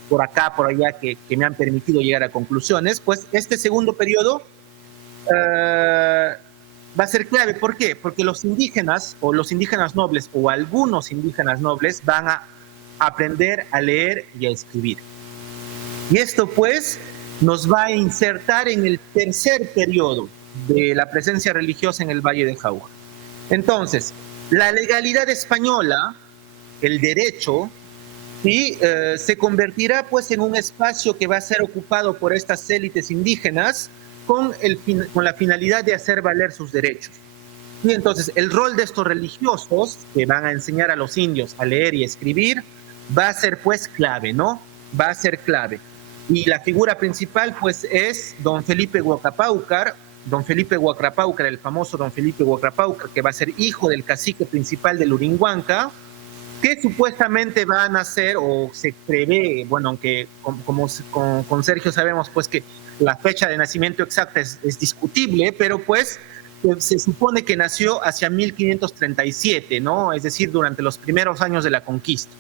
por acá, por allá, que me han permitido llegar a conclusiones, pues este segundo periodo va a ser clave. ¿Por qué? Porque los indígenas, o los indígenas nobles, o algunos indígenas nobles, van a aprender a leer y a escribir. Y esto, pues, nos va a insertar en el tercer periodo de la presencia religiosa en el Valle de Jauja. Entonces, la legalidad española, el derecho, ¿sí? Se convertirá pues en un espacio que va a ser ocupado por estas élites indígenas con la finalidad de hacer valer sus derechos. Y entonces el rol de estos religiosos que van a enseñar a los indios a leer y escribir va a ser pues clave, ¿no? Va a ser clave. Y la figura principal pues es don Felipe Huacapáucar, el famoso don Felipe Huacapáucar, que va a ser hijo del cacique principal del Urinhuanca, que supuestamente van a ser, o se prevé, bueno, aunque como con Sergio sabemos pues que la fecha de nacimiento exacta es discutible, pero pues se supone que nació hacia 1537, ¿no? Es decir, durante los primeros años de la conquista.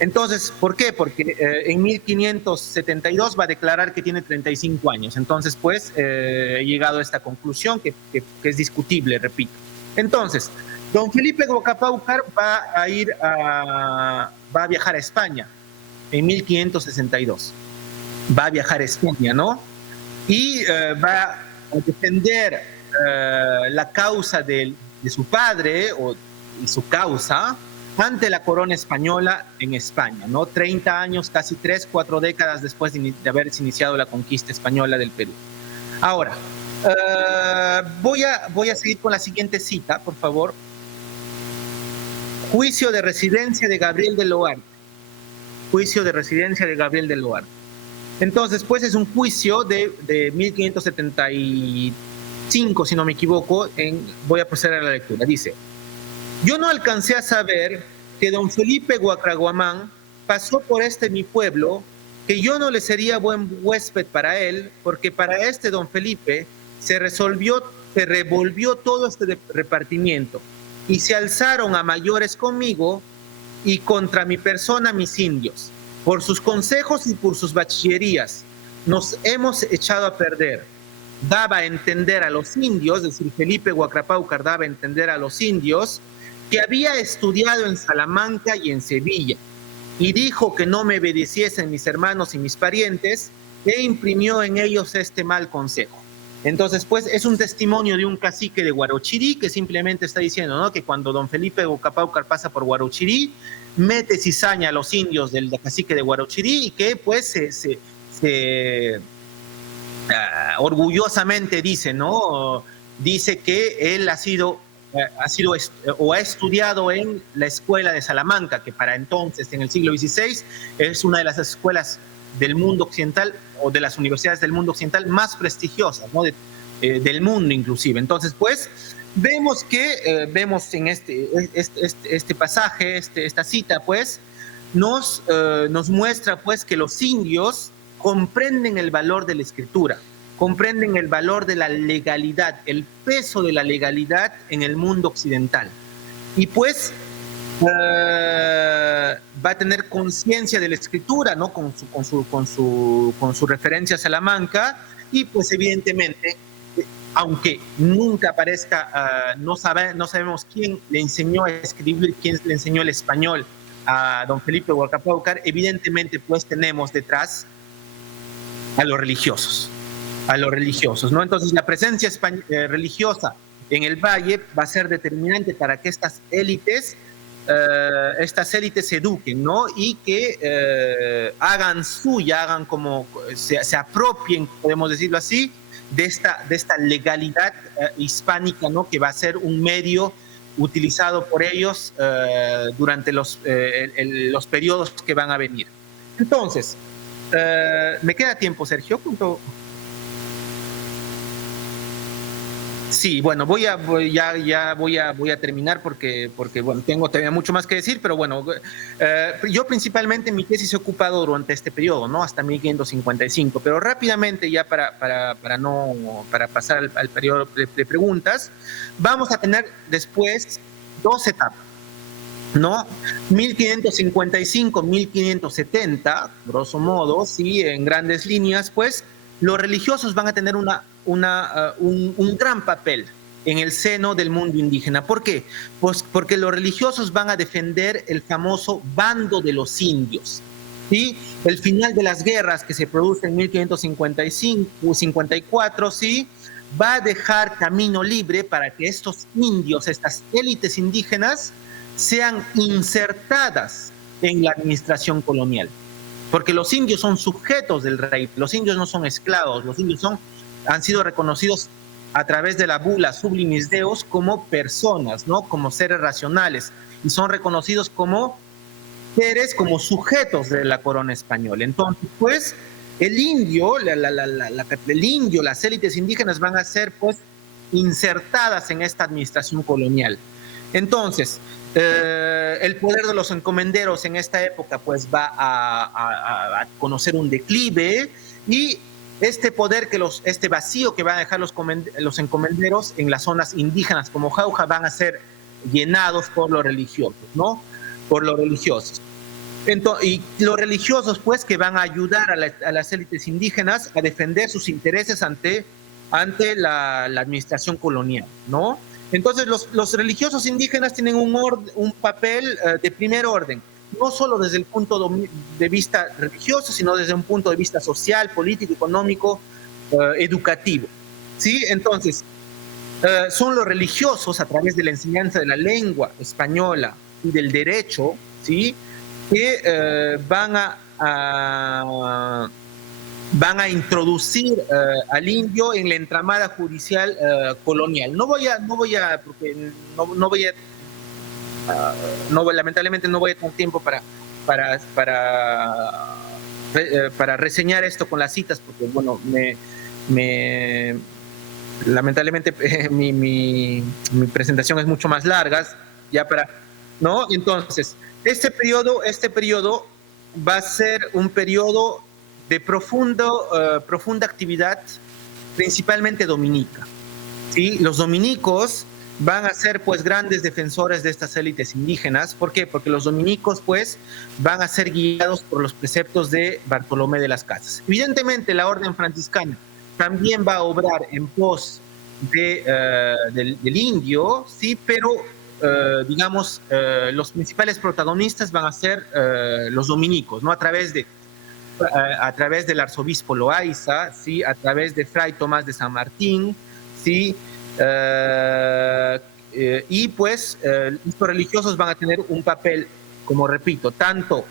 Entonces, ¿por qué? Porque en 1572 va a declarar que tiene 35 años. Entonces, pues, he llegado a esta conclusión que es discutible, repito. Entonces, don Felipe Huacapáucar va a viajar a España en 1562. Va a viajar a España, ¿no? Y va a defender la causa de su padre y su causa ante la corona española en España, ¿no? 30 años, casi 4 décadas después de haberse iniciado la conquista española del Perú. Ahora, voy a seguir con la siguiente cita, por favor. Juicio de residencia de Gabriel de Loarte. Juicio de residencia de Gabriel de Loarte. Entonces, pues es un juicio de 1575, si no me equivoco. Voy a proceder a la lectura. Dice: yo no alcancé a saber que don Felipe Guacraguamán pasó por mi pueblo, que yo no le sería buen huésped para él, porque para don Felipe se revolvió todo este repartimiento, y se alzaron a mayores conmigo y contra mi persona mis indios. Por sus consejos y por sus bachillerías nos hemos echado a perder. Daba a entender a los indios, es decir, Felipe Huacapáucar daba a entender a los indios que había estudiado en Salamanca y en Sevilla, y dijo que no me obedeciesen mis hermanos y mis parientes, e imprimió en ellos este mal consejo. Entonces, pues, es un testimonio de un cacique de Huarochirí que simplemente está diciendo, ¿no?, que cuando don Felipe Huacapáucar pasa por Huarochirí, mete cizaña a los indios del cacique de Huarochirí, y que, pues, orgullosamente dice, ¿no?, dice que él ha estudiado en la escuela de Salamanca, que para entonces, en el siglo XVI, es una de las escuelas del mundo occidental, o de las universidades del mundo occidental más prestigiosas, ¿no?, del mundo inclusive. Entonces, pues, vemos en este pasaje, esta cita, pues, nos muestra, pues, que los indios comprenden el valor de la escritura, comprenden el valor de la legalidad, el peso de la legalidad en el mundo occidental. Y pues va a tener conciencia de la escritura, ¿no?, con su referencia a Salamanca, y pues evidentemente, aunque nunca aparezca, no sabemos quién le enseñó a escribir, quién le enseñó el español a don Felipe Huacapáucar, evidentemente pues tenemos detrás a los religiosos, ¿no? Entonces la presencia religiosa en el valle va a ser determinante para que estas élites se eduquen, ¿no?, y que hagan como se apropien, podemos decirlo así, de esta legalidad hispánica, ¿no?, que va a ser un medio utilizado por ellos durante los periodos que van a venir. Entonces, ¿me queda tiempo, Sergio? Sí, bueno, voy a terminar porque bueno, tengo todavía mucho más que decir, pero bueno, yo principalmente mi tesis he ocupado durante este periodo, ¿no?, hasta 1555, pero rápidamente ya para pasar al periodo de preguntas, vamos a tener después dos etapas. ¿no? 1555, 1570, grosso modo, ¿sí? En grandes líneas, pues los religiosos van a tener un gran papel en el seno del mundo indígena. ¿Por qué? Pues porque los religiosos van a defender el famoso bando de los indios. ¿Sí? El final de las guerras que se produce en 1555, 54, ¿sí? Va a dejar camino libre para que estos indios, estas élites indígenas, sean insertadas en la administración colonial. Porque los indios son sujetos del rey, los indios no son esclavos, los indios han sido reconocidos a través de la bula Sublimis Deus como personas, ¿no? Como seres racionales, y son reconocidos como seres, como sujetos de la corona española. Entonces, pues, el indio, las élites indígenas van a ser, pues, insertadas en esta administración colonial. Entonces, el poder de los encomenderos en esta época, pues, va a conocer un declive, y este poder, este vacío que van a dejar los encomenderos en las zonas indígenas como Jauja, van a ser llenados por los religiosos, ¿no? Por los religiosos. Entonces, y los religiosos, pues, que van a ayudar a las élites indígenas a defender sus intereses ante la administración colonial, ¿no? Entonces, los religiosos indígenas tienen un papel de primer orden, no solo desde el punto de vista religioso, sino desde un punto de vista social, político, económico, educativo, ¿sí? Entonces, son los religiosos, a través de la enseñanza de la lengua española y del derecho, ¿sí?, que van a introducir al indio en la entramada judicial colonial. Lamentablemente no voy a tener tiempo para reseñar esto con las citas, porque, bueno, lamentablemente mi presentación es mucho más larga, ¿no? Entonces, este periodo va a ser un periodo de profunda actividad, principalmente dominica, ¿sí? Los dominicos van a ser, pues, grandes defensores de estas élites indígenas. ¿Por qué? Porque los dominicos, pues, van a ser guiados por los preceptos de Bartolomé de las Casas. Evidentemente, la orden franciscana también va a obrar en pos del indio, ¿sí? Pero digamos, los principales protagonistas van a ser los dominicos, ¿no? A través del arzobispo Loaiza, ¿sí? A través de Fray Tomás de San Martín, ¿sí? Y pues estos religiosos van a tener un papel, como repito, tanto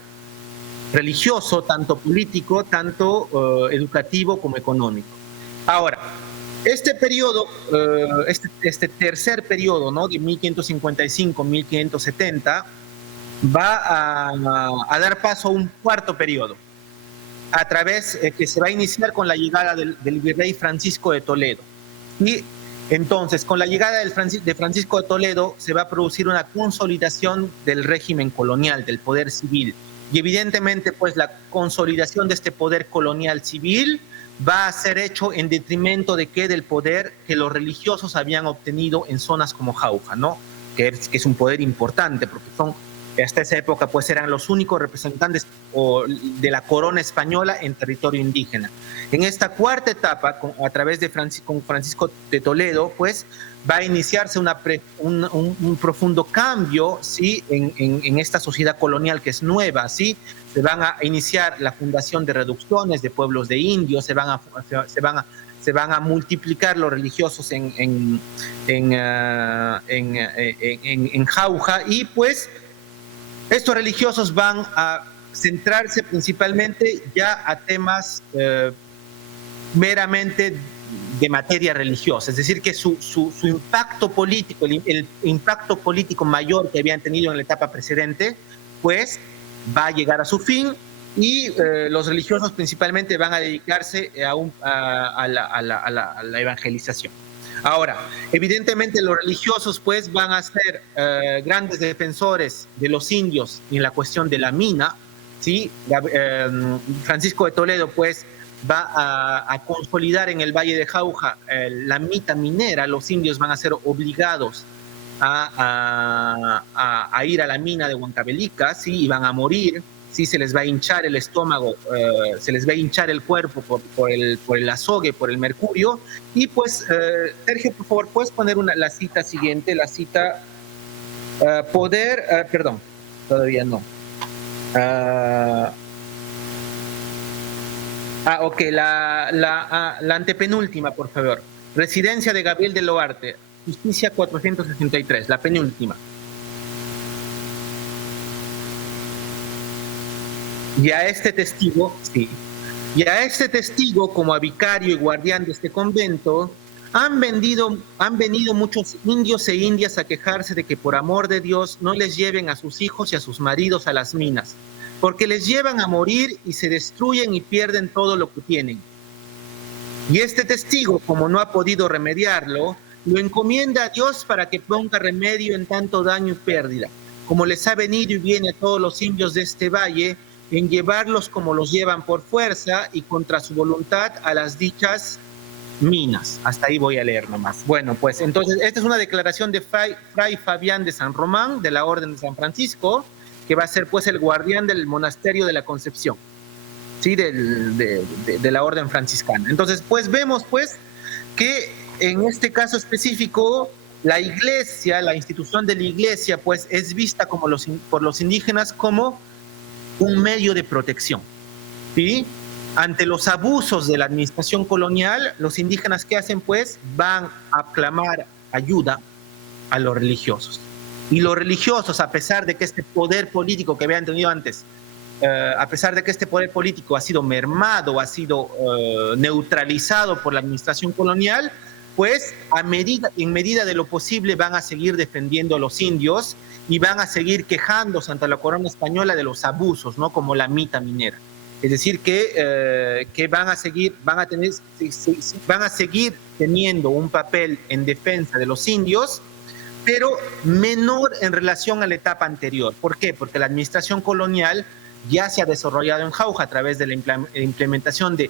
religioso, tanto político, tanto educativo como económico. Ahora, este periodo, este tercer periodo, ¿no?, de 1555-1570, va a dar paso a un cuarto periodo, a través que se va a iniciar con la llegada del virrey Francisco de Toledo. Y entonces, con la llegada de Francisco de Toledo, se va a producir una consolidación del régimen colonial, del poder civil. Y evidentemente, pues, la consolidación de este poder colonial civil va a ser hecho en detrimento de del poder que los religiosos habían obtenido en zonas como Jauja, ¿no? Que es un poder importante, porque hasta esa época, pues, eran los únicos representantes de la corona española en territorio indígena. En esta cuarta etapa, a través de Francisco de Toledo, pues, va a iniciarse un profundo cambio, ¿sí?, en esta sociedad colonial que es nueva, ¿sí? Se van a iniciar la fundación de reducciones de pueblos de indios, se van a multiplicar los religiosos en Jauja, y pues estos religiosos van a centrarse principalmente ya a temas meramente de materia religiosa, es decir, que su impacto político, el impacto político mayor que habían tenido en la etapa precedente, pues va a llegar a su fin, y los religiosos principalmente van a dedicarse a la evangelización. Ahora, evidentemente los religiosos, pues, van a ser grandes defensores de los indios en la cuestión de la mina, ¿sí? Francisco de Toledo, pues, va a consolidar en el Valle de Jauja la mita minera. Los indios van a ser obligados a ir a la mina de Huancavelica, ¿sí? Y van a morir, ¿sí? Se les va a hinchar el estómago, se les va a hinchar el cuerpo por el azogue, por el mercurio. Y pues, Sergio, por favor, ¿puedes poner la cita siguiente? La cita, perdón, todavía no. Ok, la antepenúltima, por favor. Residencia de Gabriel de Loarte, Justicia 463, la penúltima. Y a este testigo, sí, y a este testigo, como a vicario y guardián de este convento, han venido muchos indios e indias a quejarse de que por amor de Dios no les lleven a sus hijos y a sus maridos a las minas, porque les llevan a morir y se destruyen y pierden todo lo que tienen. Y este testigo, como no ha podido remediarlo, lo encomienda a Dios para que ponga remedio en tanto daño y pérdida, como les ha venido y viene a todos los indios de este valle, en llevarlos como los llevan por fuerza y contra su voluntad a las dichas minas. Hasta ahí voy a leer nomás. Bueno, pues entonces esta es una declaración de Fray Fabián de San Román, de la Orden de San Francisco, que va a ser pues el guardián del monasterio de la Concepción, ¿sí? de la Orden franciscana. Entonces, pues vemos pues que en este caso específico la iglesia, la institución de la iglesia, pues es vista como por los indígenas como un medio de protección, ¿sí? Ante los abusos de la administración colonial, los indígenas, ¿qué hacen? Pues van a clamar ayuda a los religiosos. Y los religiosos, a pesar de que este poder político que habían tenido antes, a pesar de que este poder político ha sido mermado, ha sido neutralizado por la administración colonial, pues en medida de lo posible van a seguir defendiendo a los indios y van a seguir quejándose ante la corona española de los abusos, ¿no? Como la mita minera. Es decir, que van a seguir teniendo un papel en defensa de los indios, pero menor en relación a la etapa anterior. ¿Por qué? Porque la administración colonial ya se ha desarrollado en Jauja a través de la implementación de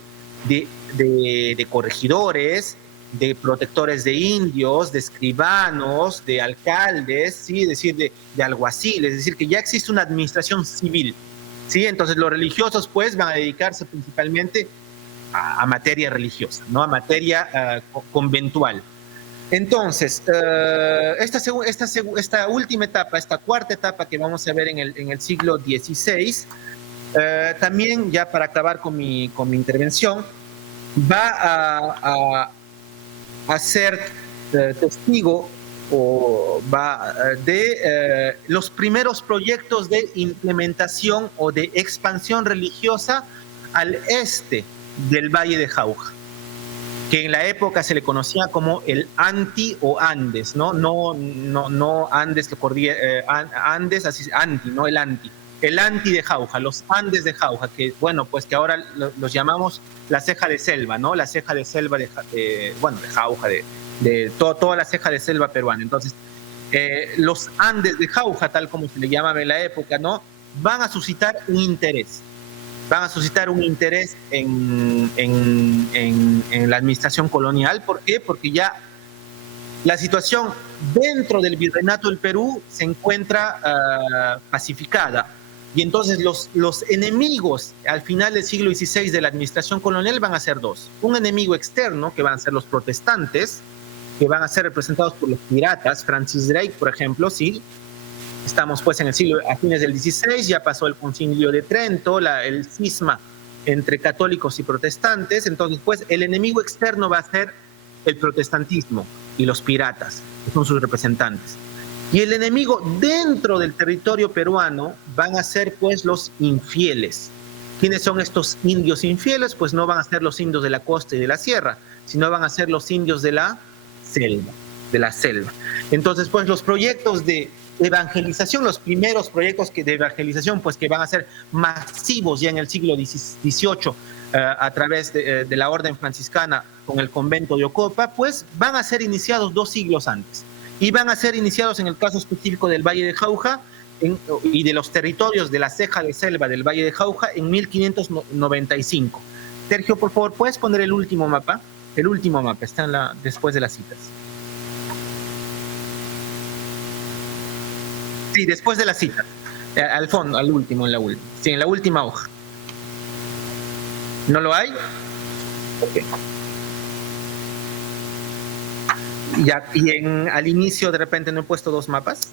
corregidores, de protectores de indios, de escribanos, de alcaldes, ¿sí? Es decir, de alguaciles, es decir, que ya existe una administración civil, ¿sí? Entonces los religiosos pues van a dedicarse principalmente a materia religiosa, ¿no? A materia conventual. Entonces, esta última etapa, esta cuarta etapa que vamos a ver en el siglo XVI, también ya para acabar con mi intervención, va a ser testigo de los primeros proyectos de implementación o de expansión religiosa al este del Valle de Jauja, que en la época se le conocía como el Anti o Andes, no Andes, Andes, así Anti, no el Anti. El Anti de Jauja, los Andes de Jauja, que bueno, pues que ahora los llamamos la ceja de selva, ¿no? La ceja de selva de Jauja, de toda la ceja de selva peruana. Entonces, los Andes de Jauja, tal como se le llamaba en la época, ¿no? Van a suscitar un interés. Van a suscitar un interés en la administración colonial. ¿Por qué? Porque ya la situación dentro del Virreinato del Perú se encuentra pacificada. Y entonces los enemigos al final del siglo XVI de la administración colonial van a ser dos. Un enemigo externo, que van a ser los protestantes, que van a ser representados por los piratas. Francis Drake, por ejemplo, sí. Estamos pues a fines del XVI, ya pasó el Concilio de Trento, el cisma entre católicos y protestantes. Entonces pues el enemigo externo va a ser el protestantismo y los piratas, que son sus representantes. Y el enemigo dentro del territorio peruano van a ser pues los infieles. ¿Quiénes son estos indios infieles? Pues no van a ser los indios de la costa y de la sierra, sino van a ser los indios de la selva. Entonces pues los proyectos de evangelización, los primeros proyectos de evangelización, pues que van a ser masivos ya en el siglo XVIII a través de la Orden Franciscana con el convento de Ocopa, pues van a ser iniciados 2 siglos antes. Y van a ser iniciados en el caso específico del Valle de Jauja y de los territorios de la ceja de selva del Valle de Jauja en 1595. Sergio, por favor, ¿puedes poner el último mapa? El último mapa está después de las citas. Sí, después de la cita. Al fondo, al último, sí, en la última hoja. ¿No lo hay? Ok. Ya, al inicio de repente no he puesto dos mapas.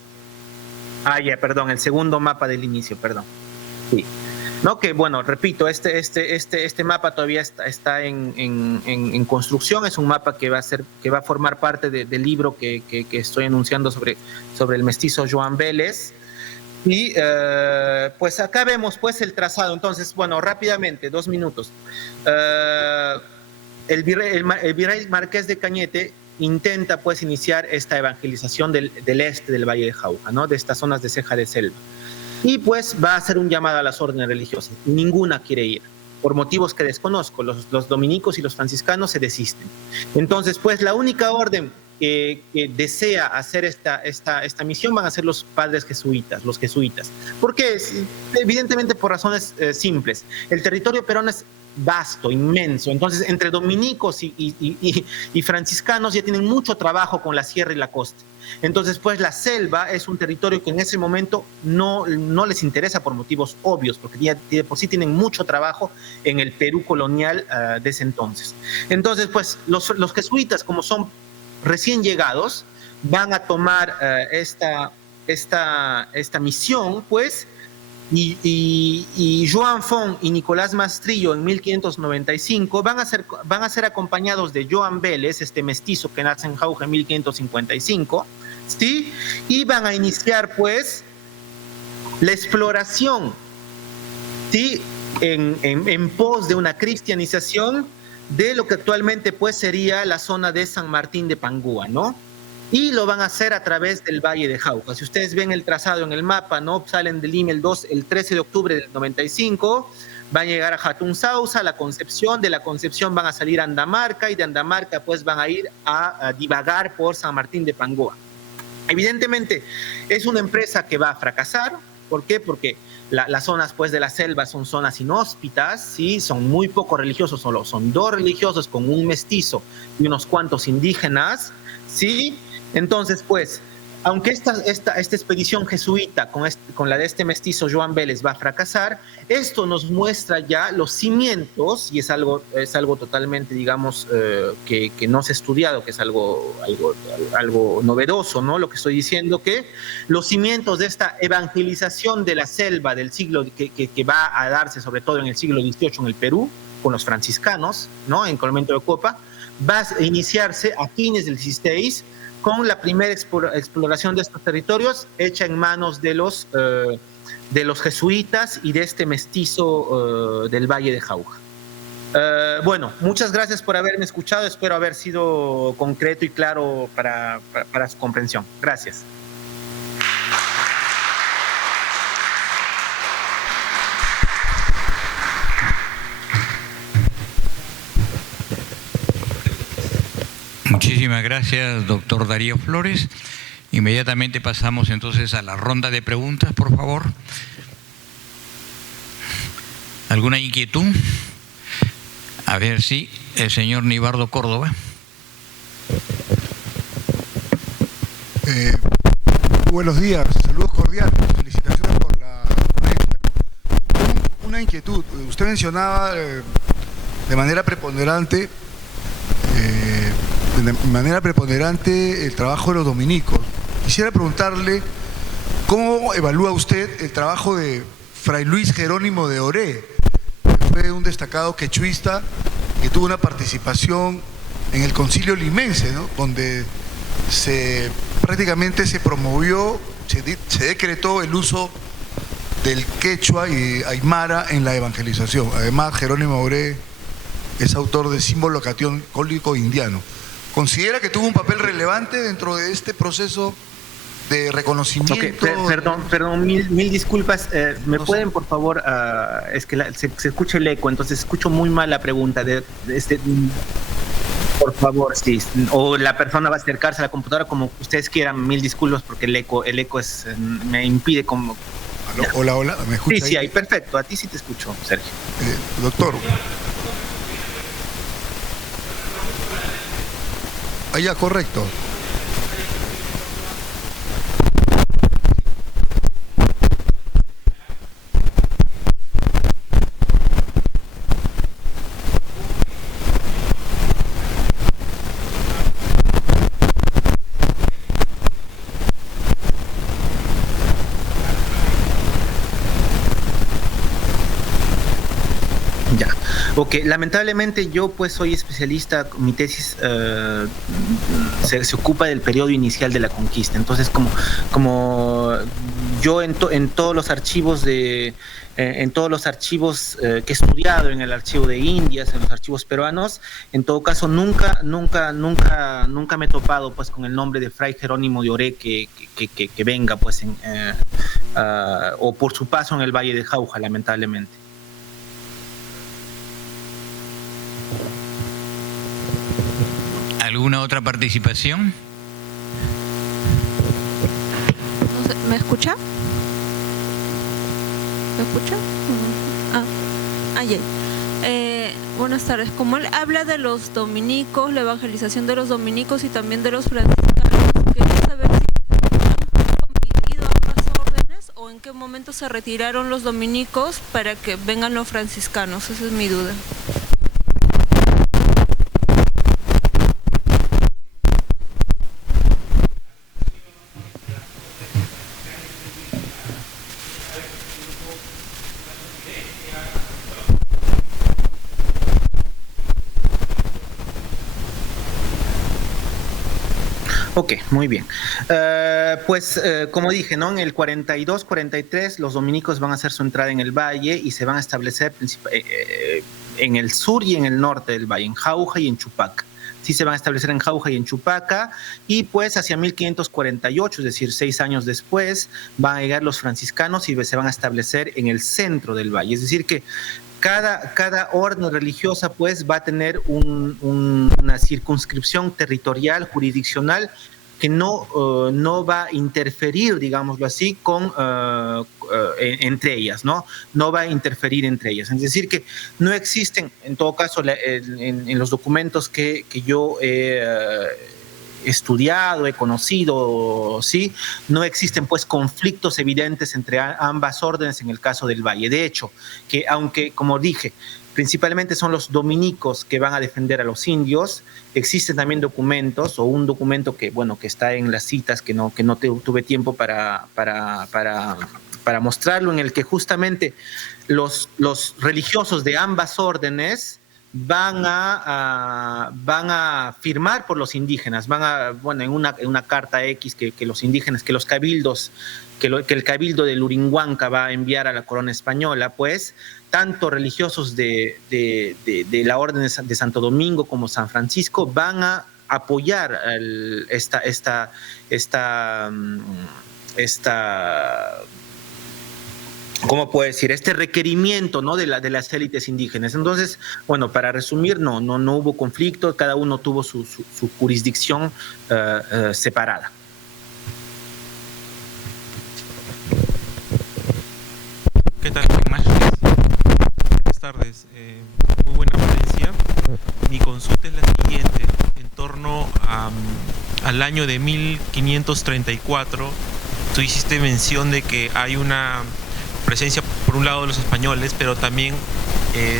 Ya, perdón, el segundo mapa del inicio, perdón. Sí. No, que bueno, repito, este mapa todavía está en construcción. Es un mapa que va a formar parte del libro que estoy anunciando sobre el mestizo Joan Vélez. Y pues acá vemos pues el trazado. Entonces, bueno, rápidamente, 2 minutos. El virrey Marqués de Cañete intenta pues iniciar esta evangelización del este del Valle de Jauja, ¿no? De estas zonas de ceja de selva. Y pues va a hacer un llamado a las órdenes religiosas. Ninguna quiere ir, por motivos que desconozco. Los dominicos y los franciscanos se desisten. Entonces, pues la única orden que desea hacer esta misión van a ser los padres jesuitas, los jesuitas. ¿Por qué? Evidentemente por razones simples. El territorio peruano es vasto, inmenso. Entonces, entre dominicos y franciscanos ya tienen mucho trabajo con la sierra y la costa. Entonces, pues la selva es un territorio que en ese momento no les interesa por motivos obvios, porque ya de por sí tienen mucho trabajo en el Perú colonial de ese entonces. Entonces, pues los jesuitas, como son recién llegados, van a tomar esta misión, pues, y Joan Font y Nicolás Mastrillo en 1595 van a ser acompañados de Joan Vélez, este mestizo que nace en Jauja en 1555, ¿sí? Y van a iniciar pues la exploración, ¿sí? En pos de una cristianización de lo que actualmente pues sería la zona de San Martín de Pangúa, ¿no? Y lo van a hacer a través del Valle de Jauja. Si ustedes ven el trazado en el mapa, ¿no? Salen de Lima el 13 de octubre del 95, van a llegar a Jatún Sausa, La Concepción, de La Concepción van a salir a Andamarca y de Andamarca pues van a ir a divagar por San Martín de Pangúa. Evidentemente es una empresa que va a fracasar. ¿Por qué? Porque las zonas pues de la selva son zonas inhóspitas, ¿sí? Son muy poco religiosos, solo son 2 religiosos con un mestizo y unos cuantos indígenas, ¿sí? Entonces, pues, aunque esta expedición jesuita con la de este mestizo Joan Vélez va a fracasar, esto nos muestra ya los cimientos, y es algo totalmente, digamos, que no se ha estudiado, que es algo novedoso, ¿no? Lo que estoy diciendo, que los cimientos de esta evangelización de la selva del siglo, que va a darse sobre todo en el siglo XVIII en el Perú, con los franciscanos, ¿no? En Convento de Copa, va a iniciarse a fines del XVI, con la primera exploración de estos territorios hecha en manos de los jesuitas y de este mestizo del Valle de Jauja. Bueno, muchas gracias por haberme escuchado. Espero haber sido concreto y claro para su comprensión. Gracias. Muchísimas gracias, doctor Darío Flores. Inmediatamente pasamos entonces a la ronda de preguntas, por favor. ¿Alguna inquietud? A ver si el señor Nibardo Córdoba. Buenos días, saludos cordiales, felicitaciones por la ponencia. Una inquietud, usted mencionaba de manera preponderante el trabajo de los dominicos. Quisiera preguntarle cómo evalúa usted el trabajo de Fray Luis Jerónimo de Oré, que fue un destacado quechuista que tuvo una participación en el Concilio Limense, ¿no? Donde prácticamente se promovió, se decretó el uso del quechua y aymara en la evangelización. Además, Jerónimo de Oré es autor de Símbolo Católico Indiano. ¿Considera que tuvo un papel relevante dentro de este proceso de reconocimiento? Perdón, mil disculpas. ¿Me pueden, por favor, es que se escucha el eco, entonces escucho muy mal la pregunta. Por favor, sí. O la persona va a acercarse a la computadora como ustedes quieran. Mil disculpas porque el eco me impide como... Hola, ¿me escucha? Sí, ahí, perfecto. A ti sí te escucho, Sergio. Doctor. Ya, correcto. Ok, lamentablemente yo pues soy especialista, mi tesis se ocupa del periodo inicial de la conquista, entonces como yo en todos los archivos en todos los archivos que he estudiado, en el archivo de Indias, en los archivos peruanos, en todo caso nunca me he topado pues con el nombre de Fray Jerónimo de Oré que venga pues o por su paso en el Valle de Jauja, lamentablemente. ¿Alguna otra participación? No sé, ¿me escucha? ¿Me escucha? Ya. Buenas tardes. Como él habla de los dominicos, la evangelización de los dominicos y también de los franciscanos, quería saber si han convivido ambas órdenes o en qué momento se retiraron los dominicos para que vengan los franciscanos. Esa es mi duda. Ok, muy bien. Como dije, ¿no? En el 42-43 los dominicos van a hacer su entrada en el valle y se van a establecer en el sur y en el norte del valle, en Jauja y en Chupaca. Sí se van a establecer en Jauja y en Chupaca, y pues hacia 1548, es decir, 6 años después, van a llegar los franciscanos y se van a establecer en el centro del valle. Es decir que cada orden religiosa pues va a tener una circunscripción territorial, jurisdiccional, que no va a interferir, digámoslo así, entre ellas, ¿no? No va a interferir entre ellas. Es decir, que no existen, en todo caso, en los documentos que yo he estudiado, he conocido, ¿sí? No existen pues conflictos evidentes entre ambas órdenes en el caso del Valle. De hecho, que aunque, como dije, principalmente son los dominicos que van a defender a los indios, existen también documentos, o un documento que, bueno, que está en las citas, que no tuve tiempo para mostrarlo, en el que justamente los religiosos de ambas órdenes van a firmar por los indígenas, en una carta X que los indígenas, que los cabildos, que el cabildo de Lurinhuanca va a enviar a la corona española, pues, tanto religiosos de la orden de Santo Domingo como San Francisco van a apoyar esta ¿cómo puedo decir? Este requerimiento, ¿no? de las élites indígenas. Entonces, bueno, para resumir, no hubo conflicto, cada uno tuvo su jurisdicción separada. ¿Qué tal? Buenas tardes. Muy buena ponencia. Mi consulta es la siguiente. En torno al año de 1534, tú hiciste mención de que hay una presencia, por un lado, de los españoles, pero también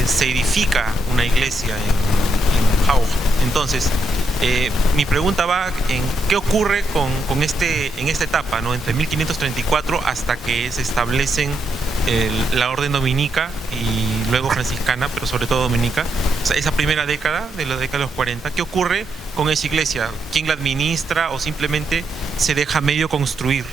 se edifica una iglesia en Jauja. Entonces, mi pregunta va en qué ocurre en esta etapa, ¿no? Entre 1534 hasta que se establecen la orden dominica y luego franciscana, pero sobre todo dominica. O sea, esa primera década, de la década de los 40, ¿qué ocurre con esa iglesia? ¿Quién la administra o simplemente se deja medio construir?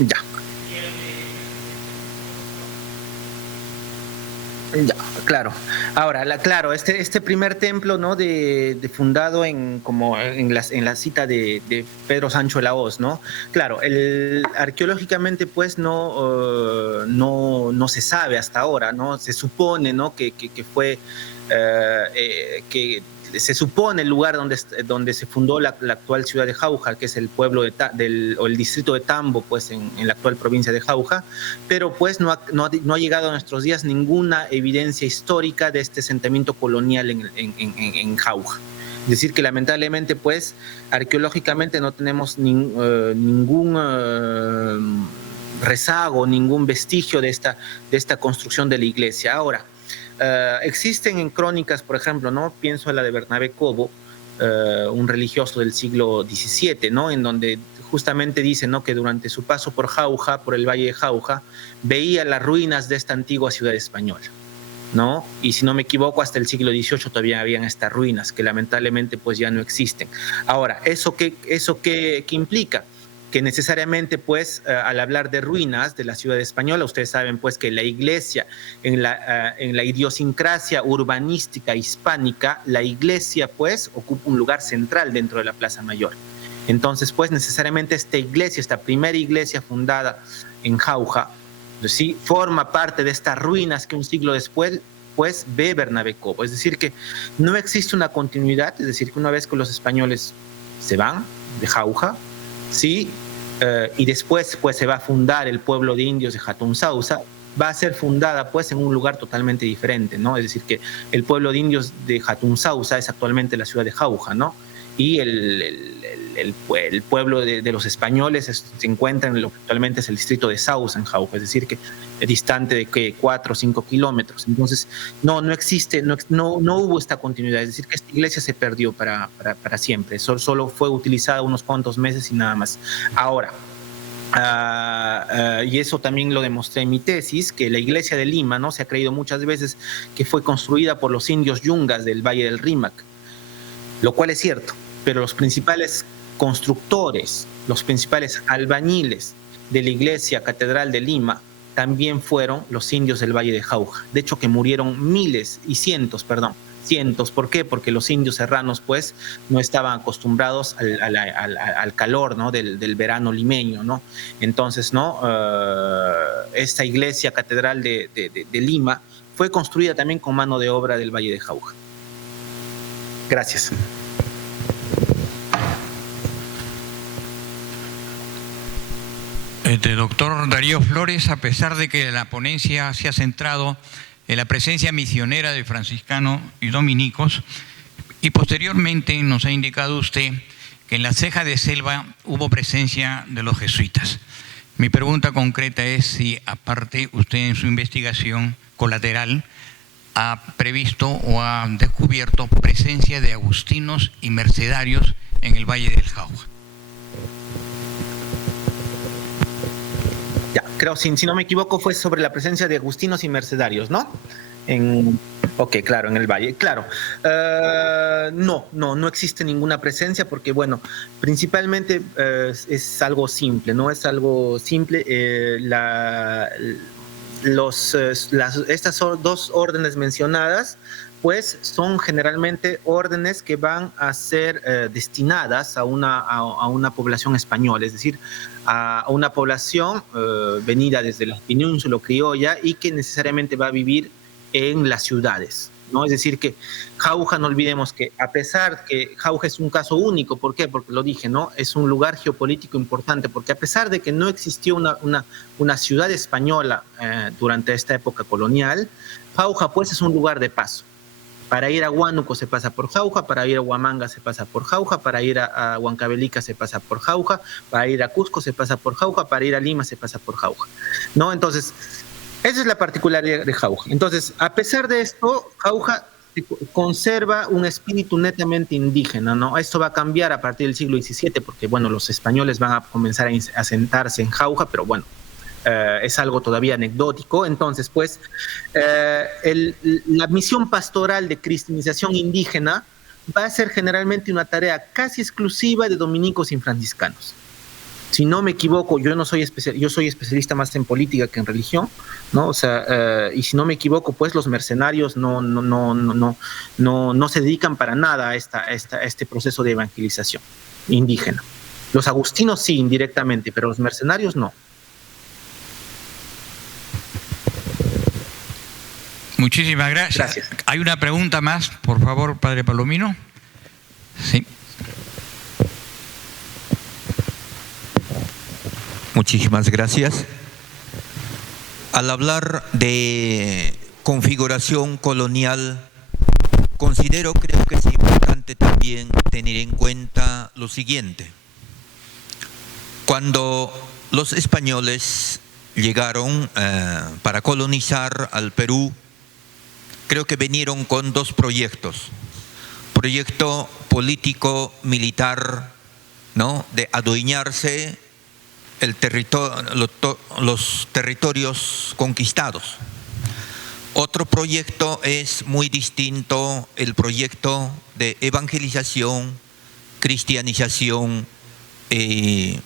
Ya. Ya, claro. Ahora, claro, este primer templo, ¿no? de fundado en la cita de Pedro Sancho de la Hoz, ¿no? Claro, arqueológicamente, pues, no se sabe hasta ahora, ¿no? Se supone, ¿no? que fue que se supone el lugar donde se fundó la actual ciudad de Jauja, que es el pueblo o el distrito de Tambo, pues en la actual provincia de Jauja, pero pues no ha llegado a nuestros días ninguna evidencia histórica de este asentamiento colonial en Jauja. Es decir, que lamentablemente, pues, arqueológicamente no tenemos ningún rezago, ningún vestigio de esta construcción de la iglesia. Ahora, existen en crónicas, por ejemplo, ¿no? Pienso en la de Bernabé Cobo, un religioso del siglo XVII, ¿no? En donde justamente dice, ¿no?, que durante su paso por Jauja, por el valle de Jauja, veía las ruinas de esta antigua ciudad española, ¿no? Y si no me equivoco, hasta el siglo XVIII todavía habían estas ruinas que lamentablemente pues ya no existen. Ahora, ¿eso qué implica? Que necesariamente pues al hablar de ruinas de la ciudad española, ustedes saben pues que la iglesia en la idiosincrasia urbanística hispánica, la iglesia pues ocupa un lugar central dentro de la Plaza Mayor. Entonces pues necesariamente esta iglesia, esta primera iglesia fundada en Jauja, ¿sí?, forma parte de estas ruinas que un siglo después pues ve Bernabé Cobo. Es decir, que no existe una continuidad, es decir, que una vez que los españoles se van de Jauja, ¿sí?, y después pues se va a fundar el pueblo de indios de Hatun Sausa, va a ser fundada pues en un lugar totalmente diferente, ¿no? Es decir, que el pueblo de indios de Hatun Sausa es actualmente la ciudad de Jauja, ¿no? Y el pueblo de los españoles se encuentra en lo que actualmente es el distrito de Sausa, en Jauja, es decir, que es distante de 4 o 5 kilómetros. Entonces, no existe, no hubo esta continuidad, es decir, que esta iglesia se perdió para siempre, solo fue utilizada unos cuantos meses y nada más. Ahora, y eso también lo demostré en mi tesis, que la iglesia de Lima, ¿no?, se ha creído muchas veces que fue construida por los indios yungas del Valle del Rímac, lo cual es cierto, pero los principales constructores, los principales albañiles de la iglesia catedral de Lima también fueron los indios del Valle de Jauja. De hecho, que murieron cientos. ¿Por qué? Porque los indios serranos pues no estaban acostumbrados al calor, ¿no?, del verano limeño, ¿no? Entonces, ¿no?, esta iglesia catedral de Lima fue construida también con mano de obra del Valle de Jauja. Gracias. Doctor Darío Flores, a pesar de que la ponencia se ha centrado en la presencia misionera de franciscanos y dominicos, y posteriormente nos ha indicado usted que en la Ceja de Selva hubo presencia de los jesuitas. Mi pregunta concreta es si, aparte, usted en su investigación colateral ha previsto o ha descubierto presencia de agustinos y mercedarios en el Valle del Jauja. Ya, creo, si no me equivoco, fue sobre la presencia de agustinos y mercedarios, ¿no? Ok, claro, en el valle. Claro, no existe ninguna presencia porque, bueno, principalmente es algo simple, ¿no? Es algo simple. Estas dos órdenes mencionadas pues son generalmente órdenes que van a ser destinadas a una población española, es decir, a una población venida desde la península criolla y que necesariamente va a vivir en las ciudades, ¿no? Es decir, que Jauja, no olvidemos que a pesar que Jauja es un caso único, ¿por qué? Porque lo dije, ¿no? Es un lugar geopolítico importante, porque a pesar de que no existió una ciudad española durante esta época colonial, Jauja pues es un lugar de paso. Para ir a Huánuco se pasa por Jauja, para ir a Huamanga se pasa por Jauja, para ir a Huancavelica se pasa por Jauja, para ir a Cusco se pasa por Jauja, para ir a Lima se pasa por Jauja, ¿no? Entonces, esa es la particularidad de Jauja. Entonces, a pesar de esto, Jauja conserva un espíritu netamente indígena, ¿no? Esto va a cambiar a partir del siglo XVII, porque, bueno, los españoles van a comenzar a asentarse en Jauja, pero bueno, es algo todavía anecdótico. Entonces, pues, la misión pastoral de cristianización indígena va a ser generalmente una tarea casi exclusiva de dominicos y franciscanos. Si no me equivoco, yo soy especialista más en política que en religión, ¿no? O sea, y si no me equivoco, pues los mercenarios no se dedican para nada a este proceso de evangelización indígena. Los agustinos sí, indirectamente, pero los mercenarios no. Muchísimas gracias. Hay una pregunta más, por favor, padre Palomino. Sí. Muchísimas gracias. Al hablar de configuración colonial, creo que es importante también tener en cuenta lo siguiente. Cuando los españoles llegaron para colonizar al Perú, creo que vinieron con dos proyectos. Proyecto político militar, ¿no?, de adueñarse los territorios conquistados. Otro proyecto es muy distinto, el proyecto de evangelización, cristianización, que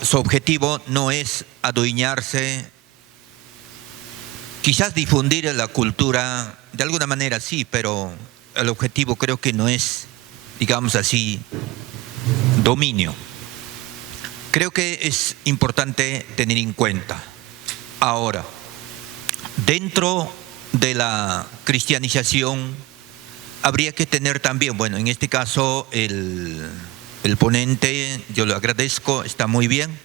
su objetivo no es adueñarse, quizás difundir la cultura, de alguna manera sí, pero el objetivo creo que no es, digamos así, dominio. Creo que es importante tener en cuenta. Ahora, dentro de la cristianización habría que tener también, bueno, en este caso el ponente, yo lo agradezco, está muy bien.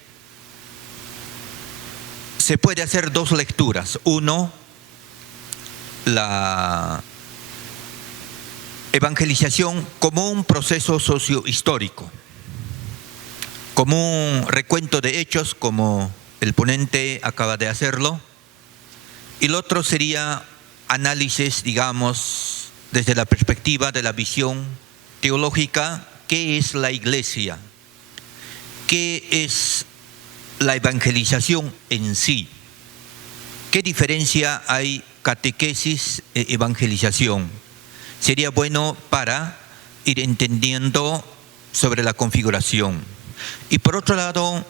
Se puede hacer dos lecturas. Uno, la evangelización como un proceso sociohistórico, como un recuento de hechos, como el ponente acaba de hacerlo. Y el otro sería análisis, digamos, desde la perspectiva de la visión teológica. ¿Qué es la iglesia? ¿Qué es la evangelización en sí? ¿Qué diferencia hay catequesis e evangelización? Sería bueno para ir entendiendo sobre la configuración. Y por otro lado,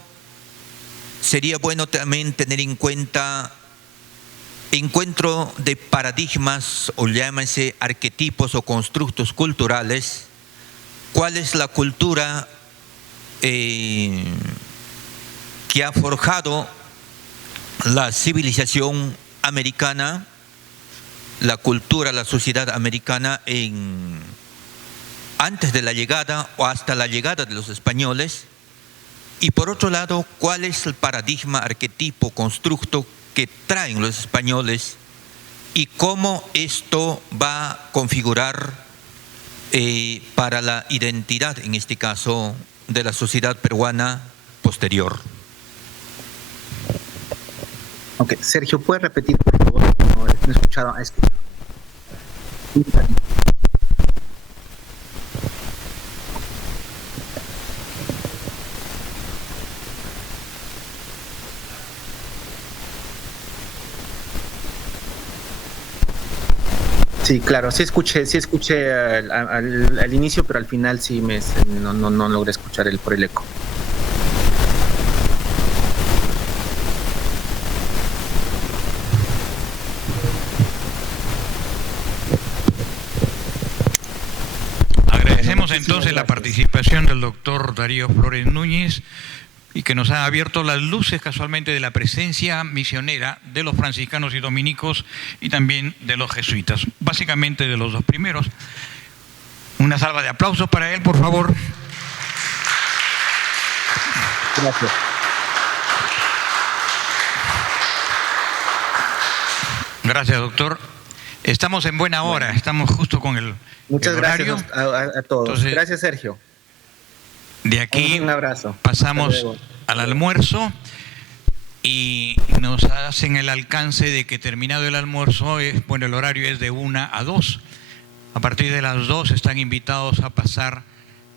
sería bueno también tener en cuenta encuentro de paradigmas, o llámense arquetipos o constructos culturales. ¿Cuál es la cultura que ha forjado la civilización americana, la cultura, la sociedad americana antes de la llegada o hasta la llegada de los españoles? Y por otro lado, ¿cuál es el paradigma, arquetipo, constructo que traen los españoles y cómo esto va a configurar para la identidad, en este caso, de la sociedad peruana posterior? Ok, Sergio, ¿puedes repetir, por favor? No he escuchado. Sí, claro, sí escuché al inicio, pero al final sí no logré escuchar por el eco. Agradecemos entonces la participación del doctor Darío Flores Núñez, y que nos ha abierto las luces casualmente de la presencia misionera de los franciscanos y dominicos y también de los jesuitas, básicamente de los dos primeros. Una salva de aplausos para él, por favor. Gracias. Gracias, doctor. Estamos en buena hora, estamos justo con el Muchas horario. gracias a todos. Entonces, gracias, Sergio. De aquí un abrazo. Pasamos al almuerzo y nos hacen el alcance de que terminado el almuerzo, bueno, el horario es de 1 a 2. A partir de las 2 están invitados a pasar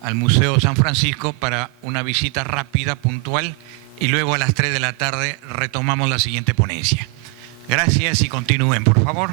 al Museo San Francisco para una visita rápida, puntual, y luego a las 3 de la tarde retomamos la siguiente ponencia. Gracias y continúen, por favor.